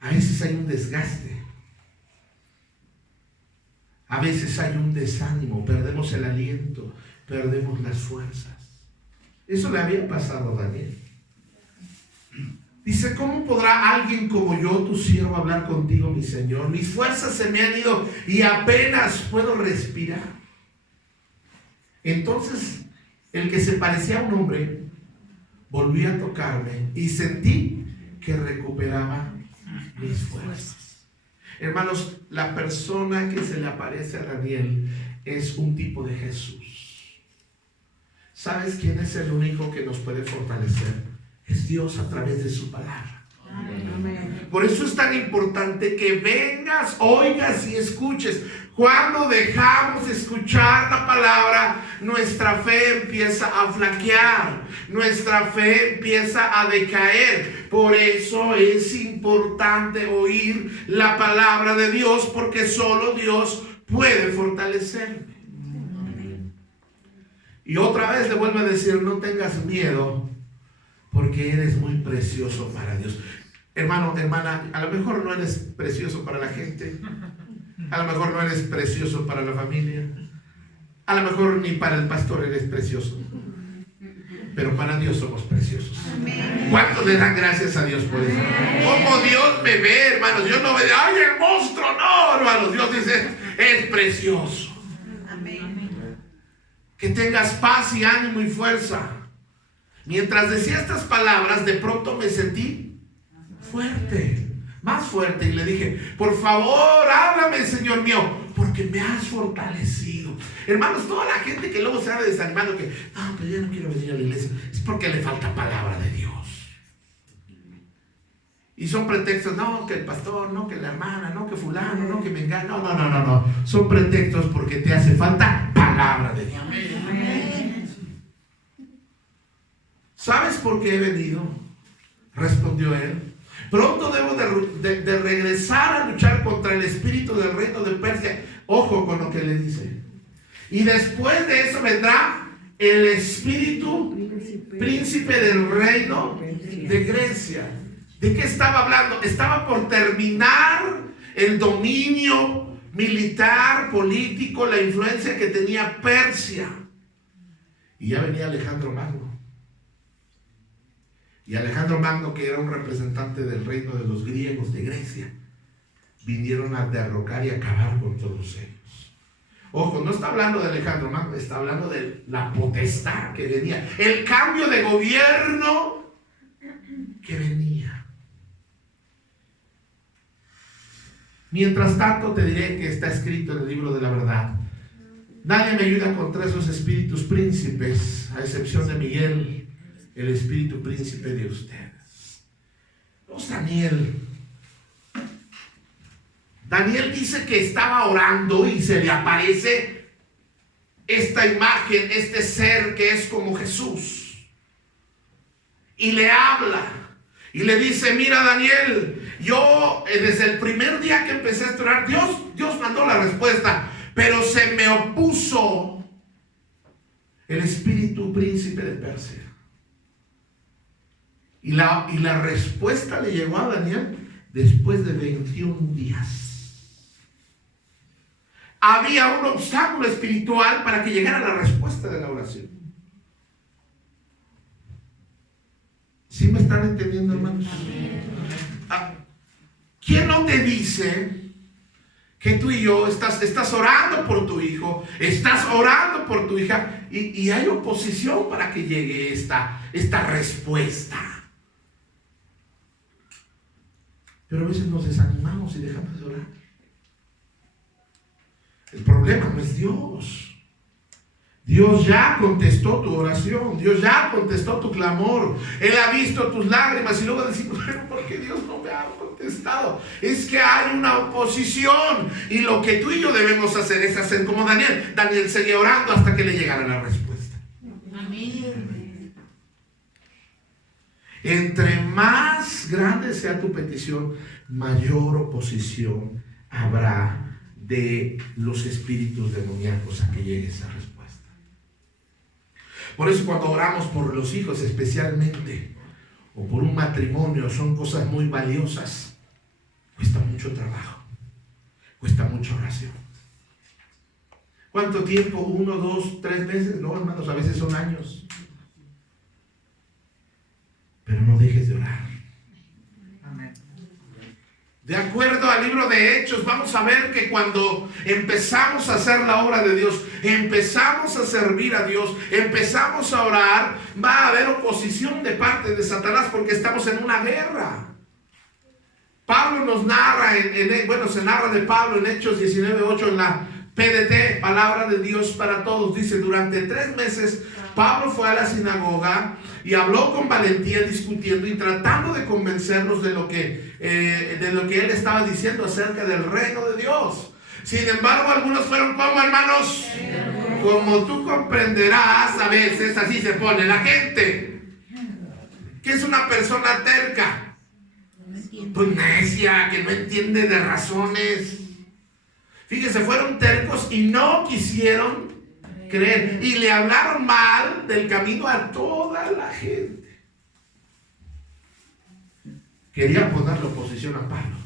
A veces hay un desgaste. A veces hay un desánimo, perdemos el aliento, perdemos las fuerzas. Eso le había pasado a Daniel. Dice: ¿cómo podrá alguien como yo, tu siervo, hablar contigo, mi Señor? Mis fuerzas se me han ido y apenas puedo respirar. Entonces, el que se parecía a un hombre volvió a tocarme y sentí que recuperaba mis fuerzas. Hermanos, la persona que se le aparece a Daniel es un tipo de Jesús. ¿Sabes quién es el único que nos puede fortalecer? Es Dios a través de su palabra. Amén. Por eso es tan importante que vengas, oigas y escuches. Cuando dejamos de escuchar la palabra, nuestra fe empieza a flaquear, nuestra fe empieza a decaer. Por eso es importante oír la palabra de Dios, porque solo Dios puede fortalecerme. Y otra vez le vuelvo a decir: no tengas miedo, porque eres muy precioso para Dios. Hermano, hermana, a lo mejor no eres precioso para la gente, a lo mejor no eres precioso para la familia, a lo mejor ni para el pastor eres precioso, pero para Dios somos preciosos. ¿Cuántos le dan gracias a Dios por eso? Como Dios me ve, hermanos. Dios no ve, ¡ay, el monstruo! No, hermanos, Dios dice: es precioso. Que tengas paz y ánimo y fuerza. Mientras decía estas palabras, de pronto me sentí fuerte, más fuerte, y le dije: por favor, háblame, Señor mío, porque me has fortalecido. Hermanos, toda la gente que luego se ha desanimado, que no, pero ya no quiero venir a la iglesia, es porque le falta palabra de Dios. Y son pretextos: no, que el pastor, no, que la hermana, no, que fulano, no, que venga. No. Son pretextos porque te hace falta palabra de Dios. ¿Sabes por qué he venido?, respondió él. Pronto debo de regresar a luchar contra el espíritu del reino de Persia. Ojo con lo que le dice. Y después de eso vendrá el espíritu príncipe del reino de Grecia. ¿De qué estaba hablando? Estaba por terminar el dominio militar, político, la influencia que tenía Persia. Y ya venía Alejandro Magno. Y Alejandro Magno, que era un representante del reino de los griegos de Grecia, vinieron a derrocar y acabar con todos ellos. Ojo, no está hablando de Alejandro Magno, está hablando de la potestad que venía, el cambio de gobierno que venía. Mientras tanto, te diré que está escrito en el libro de la verdad: nadie me ayuda contra esos espíritus príncipes, a excepción de Miguel, el espíritu príncipe de ustedes. Daniel dice que estaba orando y se le aparece esta imagen, este ser que es como Jesús, y le habla y le dice: mira, Daniel, yo desde el primer día que empecé a orar, Dios mandó la respuesta, pero se me opuso el espíritu príncipe de Persia. Y la respuesta le llegó a Daniel después de 21 días. Había un obstáculo espiritual para que llegara la respuesta de la oración. ¿Sí me están entendiendo, hermanos? ¿Quién no te dice que tú y yo estás orando por tu hijo, estás orando por tu hija, y hay oposición para que llegue esta respuesta? Pero a veces nos desanimamos y dejamos de orar. El problema no es Dios. Dios ya contestó tu oración, Dios ya contestó tu clamor, Él ha visto tus lágrimas. Y luego decimos, pero ¿por qué Dios no me ha contestado? Es que hay una oposición, y lo que tú y yo debemos hacer es hacer como Daniel. Daniel seguía orando hasta que le llegara la respuesta. Amén. Entre más grande sea tu petición, mayor oposición habrá de los espíritus demoníacos a que llegue esa respuesta. Por eso cuando oramos por los hijos especialmente, o por un matrimonio, son cosas muy valiosas. Cuesta mucho trabajo, cuesta mucha oración. ¿Cuánto tiempo? 1, 2, 3 meses. No, hermanos, a veces son años. Pero no dejes de orar. Amén. De acuerdo al libro de Hechos, vamos a ver que cuando empezamos a hacer la obra de Dios, empezamos a servir a Dios, empezamos a orar, va a haber oposición de parte de Satanás, porque estamos en una guerra. Pablo nos narra, se narra de Pablo en Hechos 19:8 en la PDT, Palabra de Dios para Todos. Dice, durante 3 meses Pablo fue a la sinagoga y habló con valentía, discutiendo y tratando de convencernos de lo que él estaba diciendo acerca del reino de Dios. Sin embargo, algunos fueron como, hermanos, como tú comprenderás, a veces así se pone la gente. ¿Qué es una persona terca? Pues necia, que no entiende de razones. Fíjense, fueron tercos y no quisieron creer, y le hablaron mal del camino a toda la gente. Querían ponerle oposición a Pablo.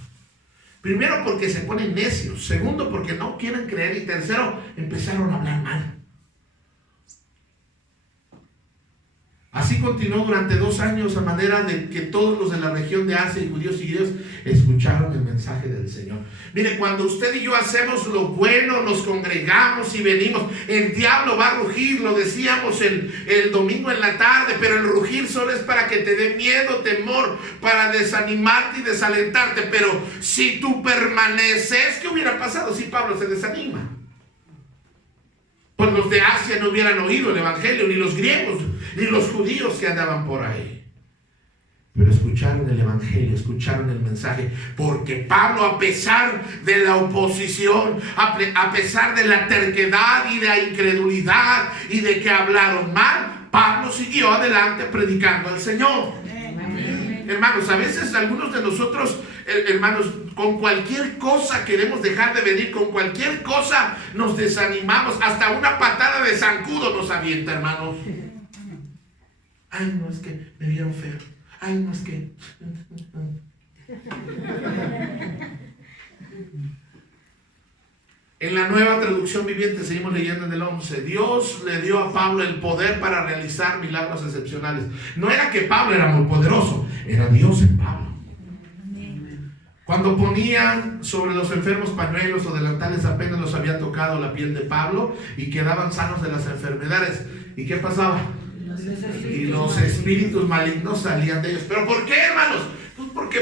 Primero, porque se ponen necios. Segundo, porque no quieren creer. Y tercero, empezaron a hablar mal. Así continuó durante 2 años, a manera de que todos los de la región de Asia, y judíos y griegos, escucharon el mensaje del Señor. Mire, cuando usted y yo hacemos lo bueno, nos congregamos y venimos, el diablo va a rugir. Lo decíamos el domingo en la tarde, pero el rugir solo es para que te dé miedo, temor, para desanimarte y desalentarte. Pero si tú permaneces, ¿qué hubiera pasado si Pablo se desanima? Pues los de Asia no hubieran oído el evangelio, ni los griegos, ni los judíos que andaban por ahí. Pero escucharon el evangelio, escucharon el mensaje, porque Pablo, a pesar de la oposición, a pesar de la terquedad y de la incredulidad y de que hablaron mal, Pablo siguió adelante predicando al Señor. Amén. Hermanos, a veces algunos de nosotros, hermanos, con cualquier cosa queremos dejar de venir, con cualquier cosa nos desanimamos, hasta una patada de zancudo nos avienta, hermanos. Ay, no, es que me vieron feo. Ay, no, es que... En la Nueva Traducción Viviente seguimos leyendo en el 11. Dios le dio a Pablo el poder para realizar milagros excepcionales. No era que Pablo era muy poderoso, era Dios en Pablo. Cuando ponían sobre los enfermos pañuelos o delantales, apenas los había tocado la piel de Pablo y quedaban sanos de las enfermedades. ¿Y qué pasaba? Y los espíritus malignos salían de ellos. ¿Pero por qué, hermanos? Pues porque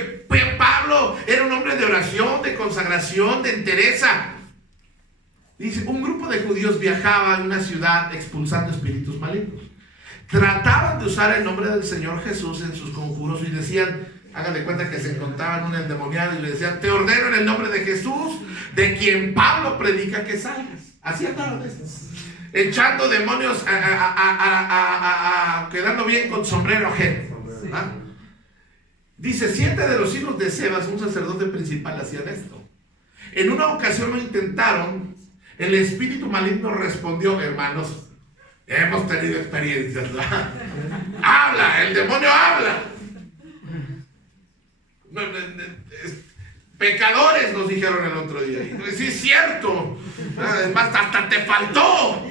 Pablo era un hombre de oración, de consagración, de entereza. Dice, un grupo de judíos viajaba a una ciudad expulsando espíritus malignos. Trataban de usar el nombre del Señor Jesús en sus conjuros y decían, hagan de cuenta que se encontraban un endemoniado y le decían, te ordeno en el nombre de Jesús, de quien Pablo predica, que salgas. Así andaban estos, echando demonios, quedando bien con sombrero ajeno. ¿Ah? Dice, 7 de los hijos de Sebas, un sacerdote principal, hacían esto. En una ocasión lo intentaron. El espíritu maligno respondió, hermanos, hemos tenido experiencias, ¿verdad? Habla, el demonio habla. Pecadores, nos dijeron el otro día. Y sí, es cierto. Además, hasta te faltó.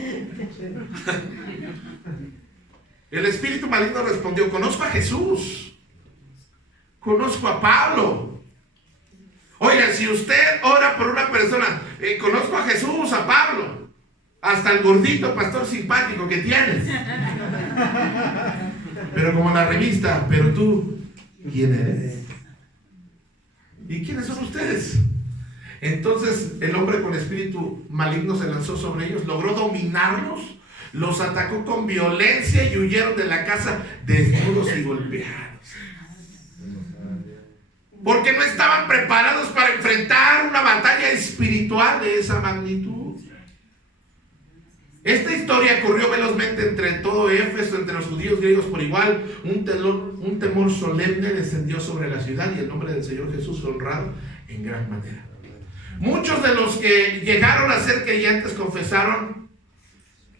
El espíritu maligno respondió, conozco a Jesús, conozco a Pablo. Oigan, si usted ora por una persona, conozco a Jesús, a Pablo, hasta el gordito pastor simpático que tienes. Pero como la revista, pero tú, ¿quién eres? ¿Y quiénes son ustedes? Entonces el hombre con espíritu maligno se lanzó sobre ellos, logró dominarlos, los atacó con violencia y huyeron de la casa desnudos y golpeados. Porque no estaban preparados para enfrentar una batalla espiritual de esa magnitud. Esta historia corrió velozmente entre todo Éfeso, entre los judíos griegos por igual. Un temor solemne descendió sobre la ciudad y el nombre del Señor Jesús fue honrado en gran manera. Muchos de los que llegaron a ser creyentes confesaron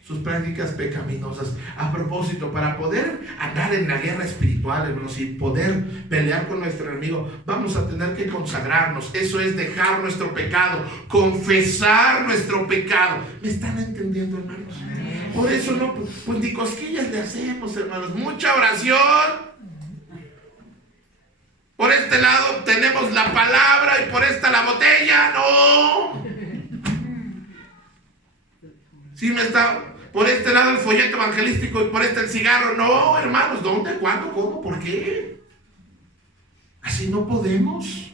sus prácticas pecaminosas. A propósito, para poder andar en la guerra espiritual, hermanos, y poder pelear con nuestro enemigo, vamos a tener que consagrarnos. Eso es dejar nuestro pecado, confesar nuestro pecado. ¿Me están entendiendo, hermanos? Por eso no, pues ni cosquillas le hacemos, hermanos. Mucha oración. Por este lado tenemos la palabra y por esta la botella. No. Sí me está... Por este lado el folleto evangelístico y por este el cigarro. No, hermanos, ¿dónde? ¿Cuándo? ¿Cómo? ¿Por qué? Así no podemos.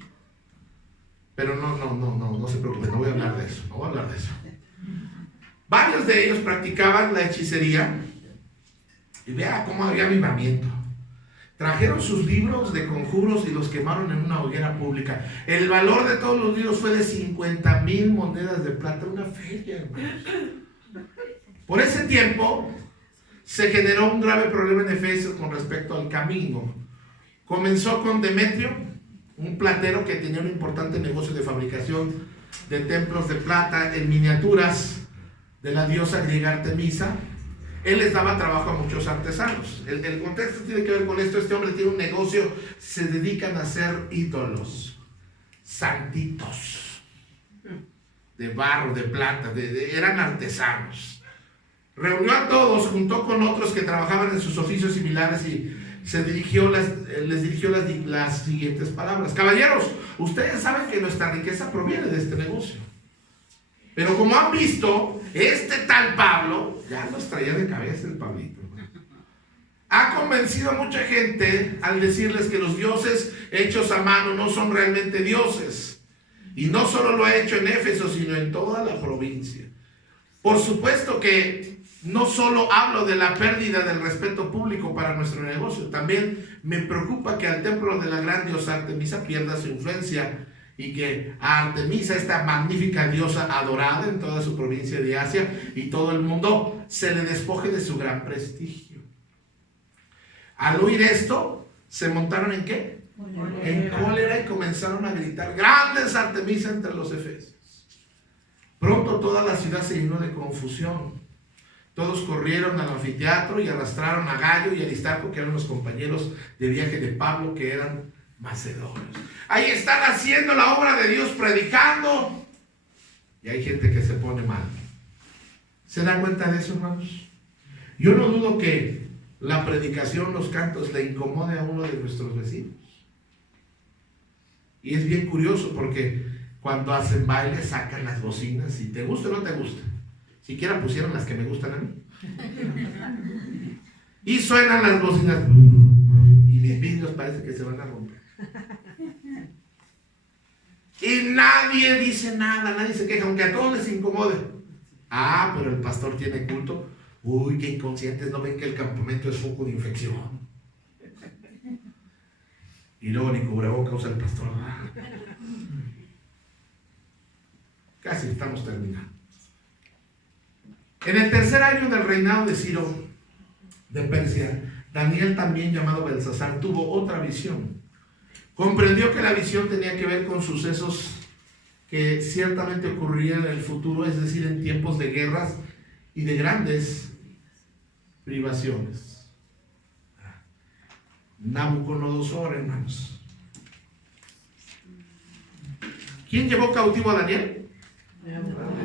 Pero no se preocupen, no voy a hablar de eso. No voy a hablar de eso. Varios de ellos practicaban la hechicería. Y vea cómo había avivamiento. Trajeron sus libros de conjuros y los quemaron en una hoguera pública. El valor de todos los libros fue de 50,000 monedas de plata. Una feria, hermanos. Por ese tiempo se generó un grave problema en Efesios con respecto al camino. Comenzó con Demetrio, un platero que tenía un importante negocio de fabricación de templos de plata en miniaturas de la diosa griega Artemisa. Él les daba trabajo a muchos artesanos. El contexto tiene que ver con esto. Este hombre tiene un negocio, se dedican a hacer ídolos, santitos, de barro, de plata, eran artesanos. Reunió a todos, juntó con otros que trabajaban en sus oficios similares y les dirigió las siguientes palabras. Caballeros, ustedes saben que nuestra riqueza proviene de este negocio. Pero como han visto, este tal Pablo, ya nos traía de cabeza el Pablito, ha convencido a mucha gente al decirles que los dioses hechos a mano no son realmente dioses. Y no solo lo ha hecho en Éfeso, sino en toda la provincia. Por supuesto que no solo hablo de la pérdida del respeto público para nuestro negocio, también me preocupa que al templo de la gran diosa Artemisa pierda su influencia y que a Artemisa, esta magnífica diosa adorada en toda su provincia de Asia y todo el mundo, se le despoje de su gran prestigio. Al oír esto, ¿se montaron en qué? En cólera y comenzaron a gritar: ¡Grande es Artemisa entre los efesios! Pronto toda la ciudad se llenó de confusión. Todos corrieron al anfiteatro y arrastraron a Gallo y Aristarco, que eran los compañeros de viaje de Pablo, que eran macedonios. Ahí están haciendo la obra de Dios, predicando, y hay gente que se pone mal. ¿Se dan cuenta de eso, hermanos? Yo no dudo que la predicación, los cantos, le incomode a uno de nuestros vecinos. Y es bien curioso porque cuando hacen baile sacan las bocinas, y te gusta o no te gusta. Siquiera pusieron las que me gustan a mí. Y suenan las bocinas. Y mis vidrios parece que se van a romper. Y nadie dice nada, nadie se queja, aunque a todos les incomode. Ah, pero el pastor tiene culto. Uy, qué inconscientes, no ven que el campamento es foco de infección. Y luego ni cubrebocas usa el pastor. Casi estamos terminando. En el tercer año del reinado de Ciro de Persia, Daniel, también llamado Belsasar, tuvo otra visión. Comprendió que la visión tenía que ver con sucesos que ciertamente ocurrirían en el futuro, es decir, en tiempos de guerras y de grandes privaciones. Nabucodonosor, hermanos. ¿Quién llevó cautivo a Daniel?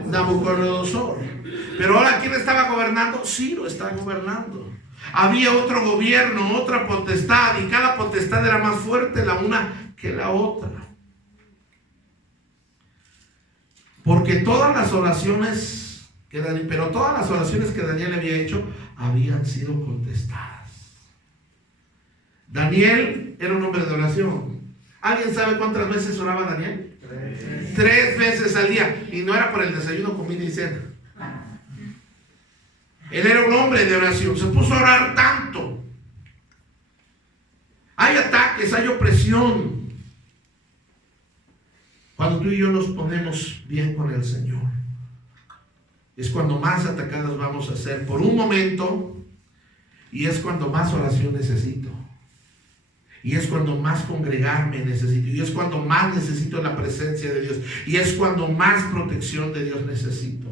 Nabucodonosor. Pero ahora, ¿quién estaba gobernando? Ciro estaba gobernando. Había otro gobierno, otra potestad, y cada potestad era más fuerte la una que la otra. Porque todas las oraciones que Daniel había hecho habían sido contestadas. Daniel era un hombre de oración. ¿Alguien sabe cuántas veces oraba Daniel? 3 veces al día. Y no era por el desayuno, comida y cena. Él era un hombre de oración, se puso a orar tanto. Hay ataques, hay opresión. Cuando tú y yo nos ponemos bien con el Señor, es cuando más atacadas vamos a ser por un momento, y es cuando más oración necesito, y es cuando más congregarme necesito, y es cuando más necesito la presencia de Dios, y es cuando más protección de Dios necesito.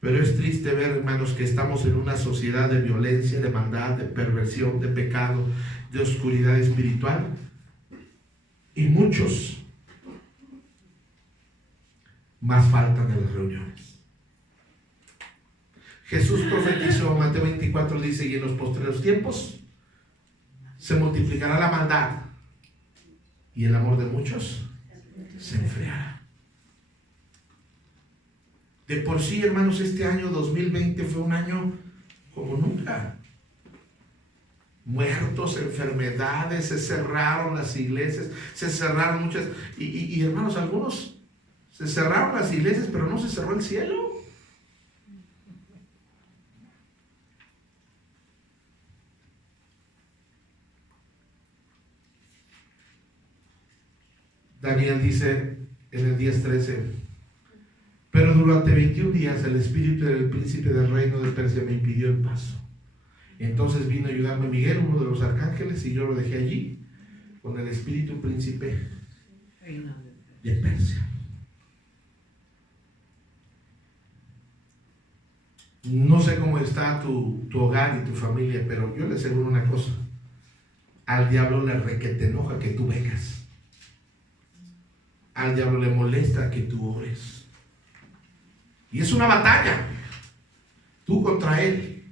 Pero es triste ver, hermanos, que estamos en una sociedad de violencia, de maldad, de perversión, de pecado, de oscuridad espiritual, y muchos más faltan en las reuniones. Jesús profetizó, Mateo 24 dice, y en los postreros tiempos se multiplicará la maldad y el amor de muchos se enfriará. De por sí, hermanos, este año 2020 fue un año como nunca. Muertos, enfermedades, se cerraron las iglesias, se cerraron muchas, y hermanos, algunos se cerraron las iglesias, pero no se cerró el cielo. Daniel dice en el 10:13, pero durante 21 días el espíritu del príncipe del reino de Persia me impidió el paso. Entonces vino a ayudarme Miguel, uno de los arcángeles, y yo lo dejé allí con el espíritu príncipe de Persia. No sé cómo está tu hogar y tu familia, pero yo le aseguro una cosa: al diablo le requete enoja que tú vengas. Al diablo le molesta que tú ores. Y es una batalla, tú contra él.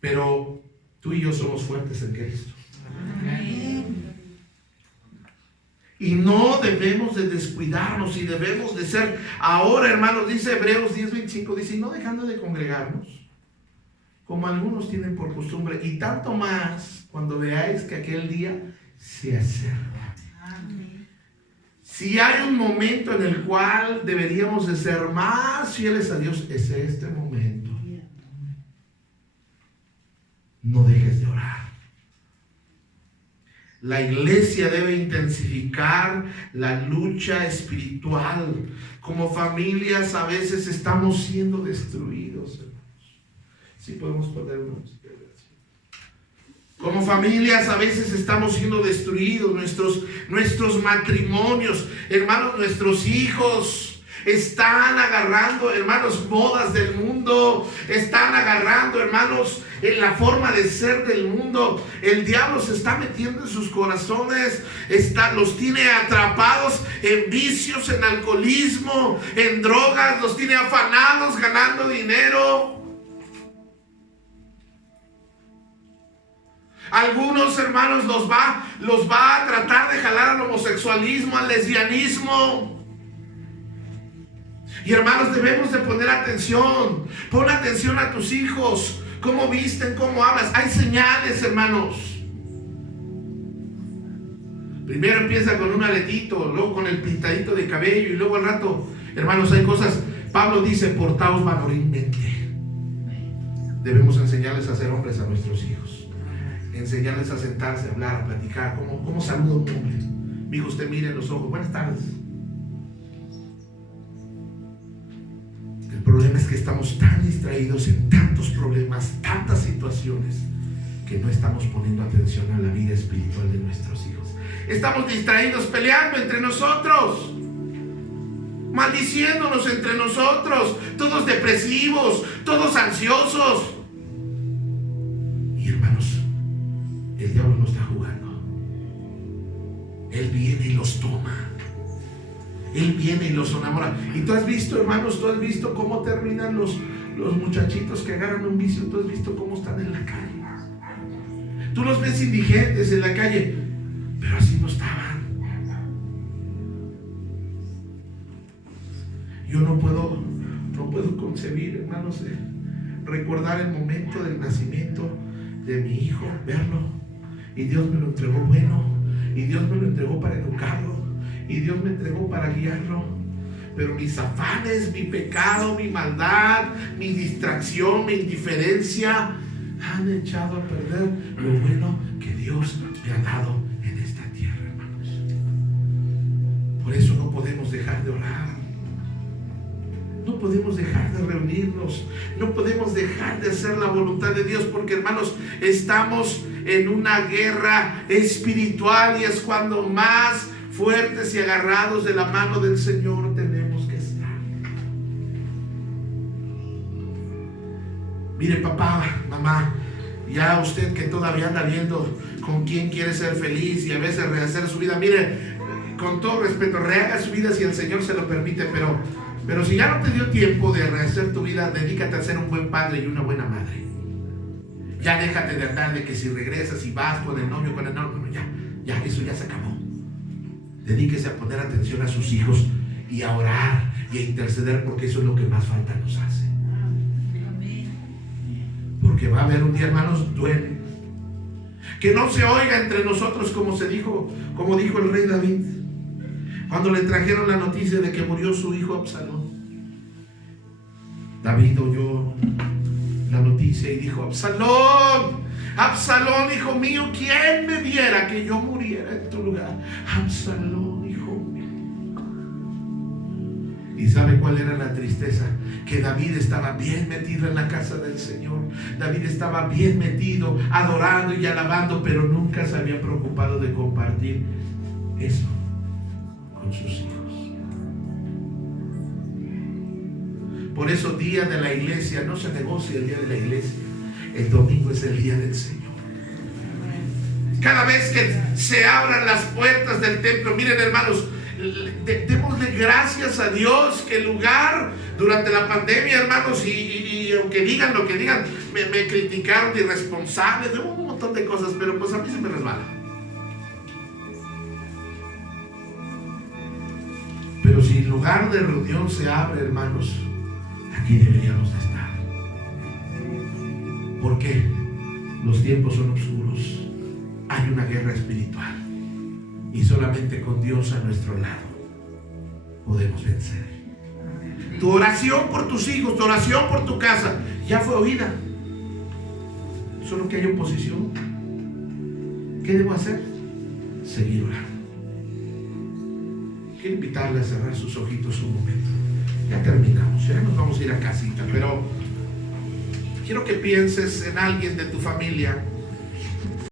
Pero tú y yo somos fuertes en Cristo. Amén. Y no debemos de descuidarnos, y debemos de ser, ahora, hermanos, dice Hebreos 10:25, dice, no dejando de congregarnos, como algunos tienen por costumbre, y tanto más cuando veáis que aquel día se acerca. Amén. Si hay un momento en el cual deberíamos de ser más fieles a Dios, es este momento. No dejes de orar. La iglesia debe intensificar la lucha espiritual. Como familias a veces estamos siendo destruidos, hermanos. Sí podemos poner unos. Como familias a veces estamos siendo destruidos. Nuestros matrimonios, hermanos, nuestros hijos están agarrando, hermanos, modas del mundo. Están agarrando, hermanos, en la forma de ser del mundo. El diablo se está metiendo en sus corazones, los tiene atrapados en vicios, en alcoholismo, en drogas, los tiene afanados ganando dinero. Algunos, hermanos, los va a tratar de jalar al homosexualismo, al lesbianismo. Y hermanos, debemos de poner atención. Pon atención a tus hijos. Cómo visten, cómo hablas. Hay señales, hermanos. Primero empieza con un aretito, luego con el pintadito de cabello, y luego al rato, hermanos, hay cosas. Pablo dice, portaos varonilmente. Debemos enseñarles a ser hombres a nuestros hijos. Enseñarles a sentarse, a hablar, a platicar. ¿Cómo saluda un hombre? Mi hijo, usted mire en los ojos. Buenas tardes. El problema es que estamos tan distraídos en tantos problemas, tantas situaciones, que no estamos poniendo atención a la vida espiritual de nuestros hijos. Estamos distraídos peleando entre nosotros, maldiciéndonos entre nosotros, todos depresivos, todos ansiosos. Y hermanos, el diablo no está jugando. Él viene y los toma. Él viene y los enamora. Y tú has visto, hermanos, tú has visto cómo terminan los muchachitos que agarran un vicio. Tú has visto cómo están en la calle. Tú los ves indigentes en la calle, pero así no estaban. Yo no puedo concebir, hermanos, recordar el momento del nacimiento de mi hijo, verlo, y Dios me lo entregó bueno, y Dios me lo entregó para educarlo, y Dios me entregó para guiarlo. pero mis afanes, mi pecado, mi maldad, mi distracción, mi indiferencia han echado a perder lo bueno que Dios me ha dado en esta tierra, hermanos. Por eso no podemos dejar de orar. No podemos dejar de reunirnos. No podemos dejar de hacer la voluntad de Dios, porque, hermanos, estamos en una guerra espiritual y es cuando más fuertes y agarrados de la mano del Señor tenemos que estar. Mire, papá, mamá, ya usted que todavía anda viendo con quién quiere ser feliz y a veces rehacer su vida, mire, con todo respeto, rehaga su vida si el Señor se lo permite, pero si ya no te dio tiempo de rehacer tu vida, dedícate a ser un buen padre y una buena madre. Ya déjate de andar de que si regresas y vas con el novio, ya, eso ya se acabó. Dedíquese a poner atención a sus hijos y a orar y a interceder, porque eso es lo que más falta nos hace. Porque va a haber un día, hermanos, duele. Que no se oiga entre nosotros como dijo el rey David, cuando le trajeron la noticia de que murió su hijo Absalón. David oyó la noticia y dijo: Absalón, Absalón, hijo mío, ¿quién me diera que yo muriera en tu lugar? Absalón, hijo mío. ¿Y sabe cuál era la tristeza? Que David estaba bien metido en la casa del Señor. David estaba bien metido, adorando y alabando, pero nunca se había preocupado de compartir eso con sus hijos. Por eso, día de la iglesia, no se negocia el día de la iglesia. El domingo es el día del Señor. Cada vez que se abran las puertas del templo, miren, hermanos, démosle gracias a Dios que el lugar durante la pandemia, hermanos, y aunque digan lo que digan, me criticaron de irresponsable, de un montón de cosas, pero pues a mí se me resbala. Pero si el lugar de reunión se abre, hermanos, aquí deberíamos de estar. ¿Por qué? Los tiempos son oscuros. Hay una guerra espiritual. Y solamente con Dios a nuestro lado podemos vencer. Tu oración por tus hijos, tu oración por tu casa, ya fue oída. Solo que hay oposición. ¿Qué debo hacer? Seguir orando. Quiero invitarle a cerrar sus ojitos un momento. Ya terminamos, ya nos vamos a ir a casita, pero quiero que pienses en alguien de tu familia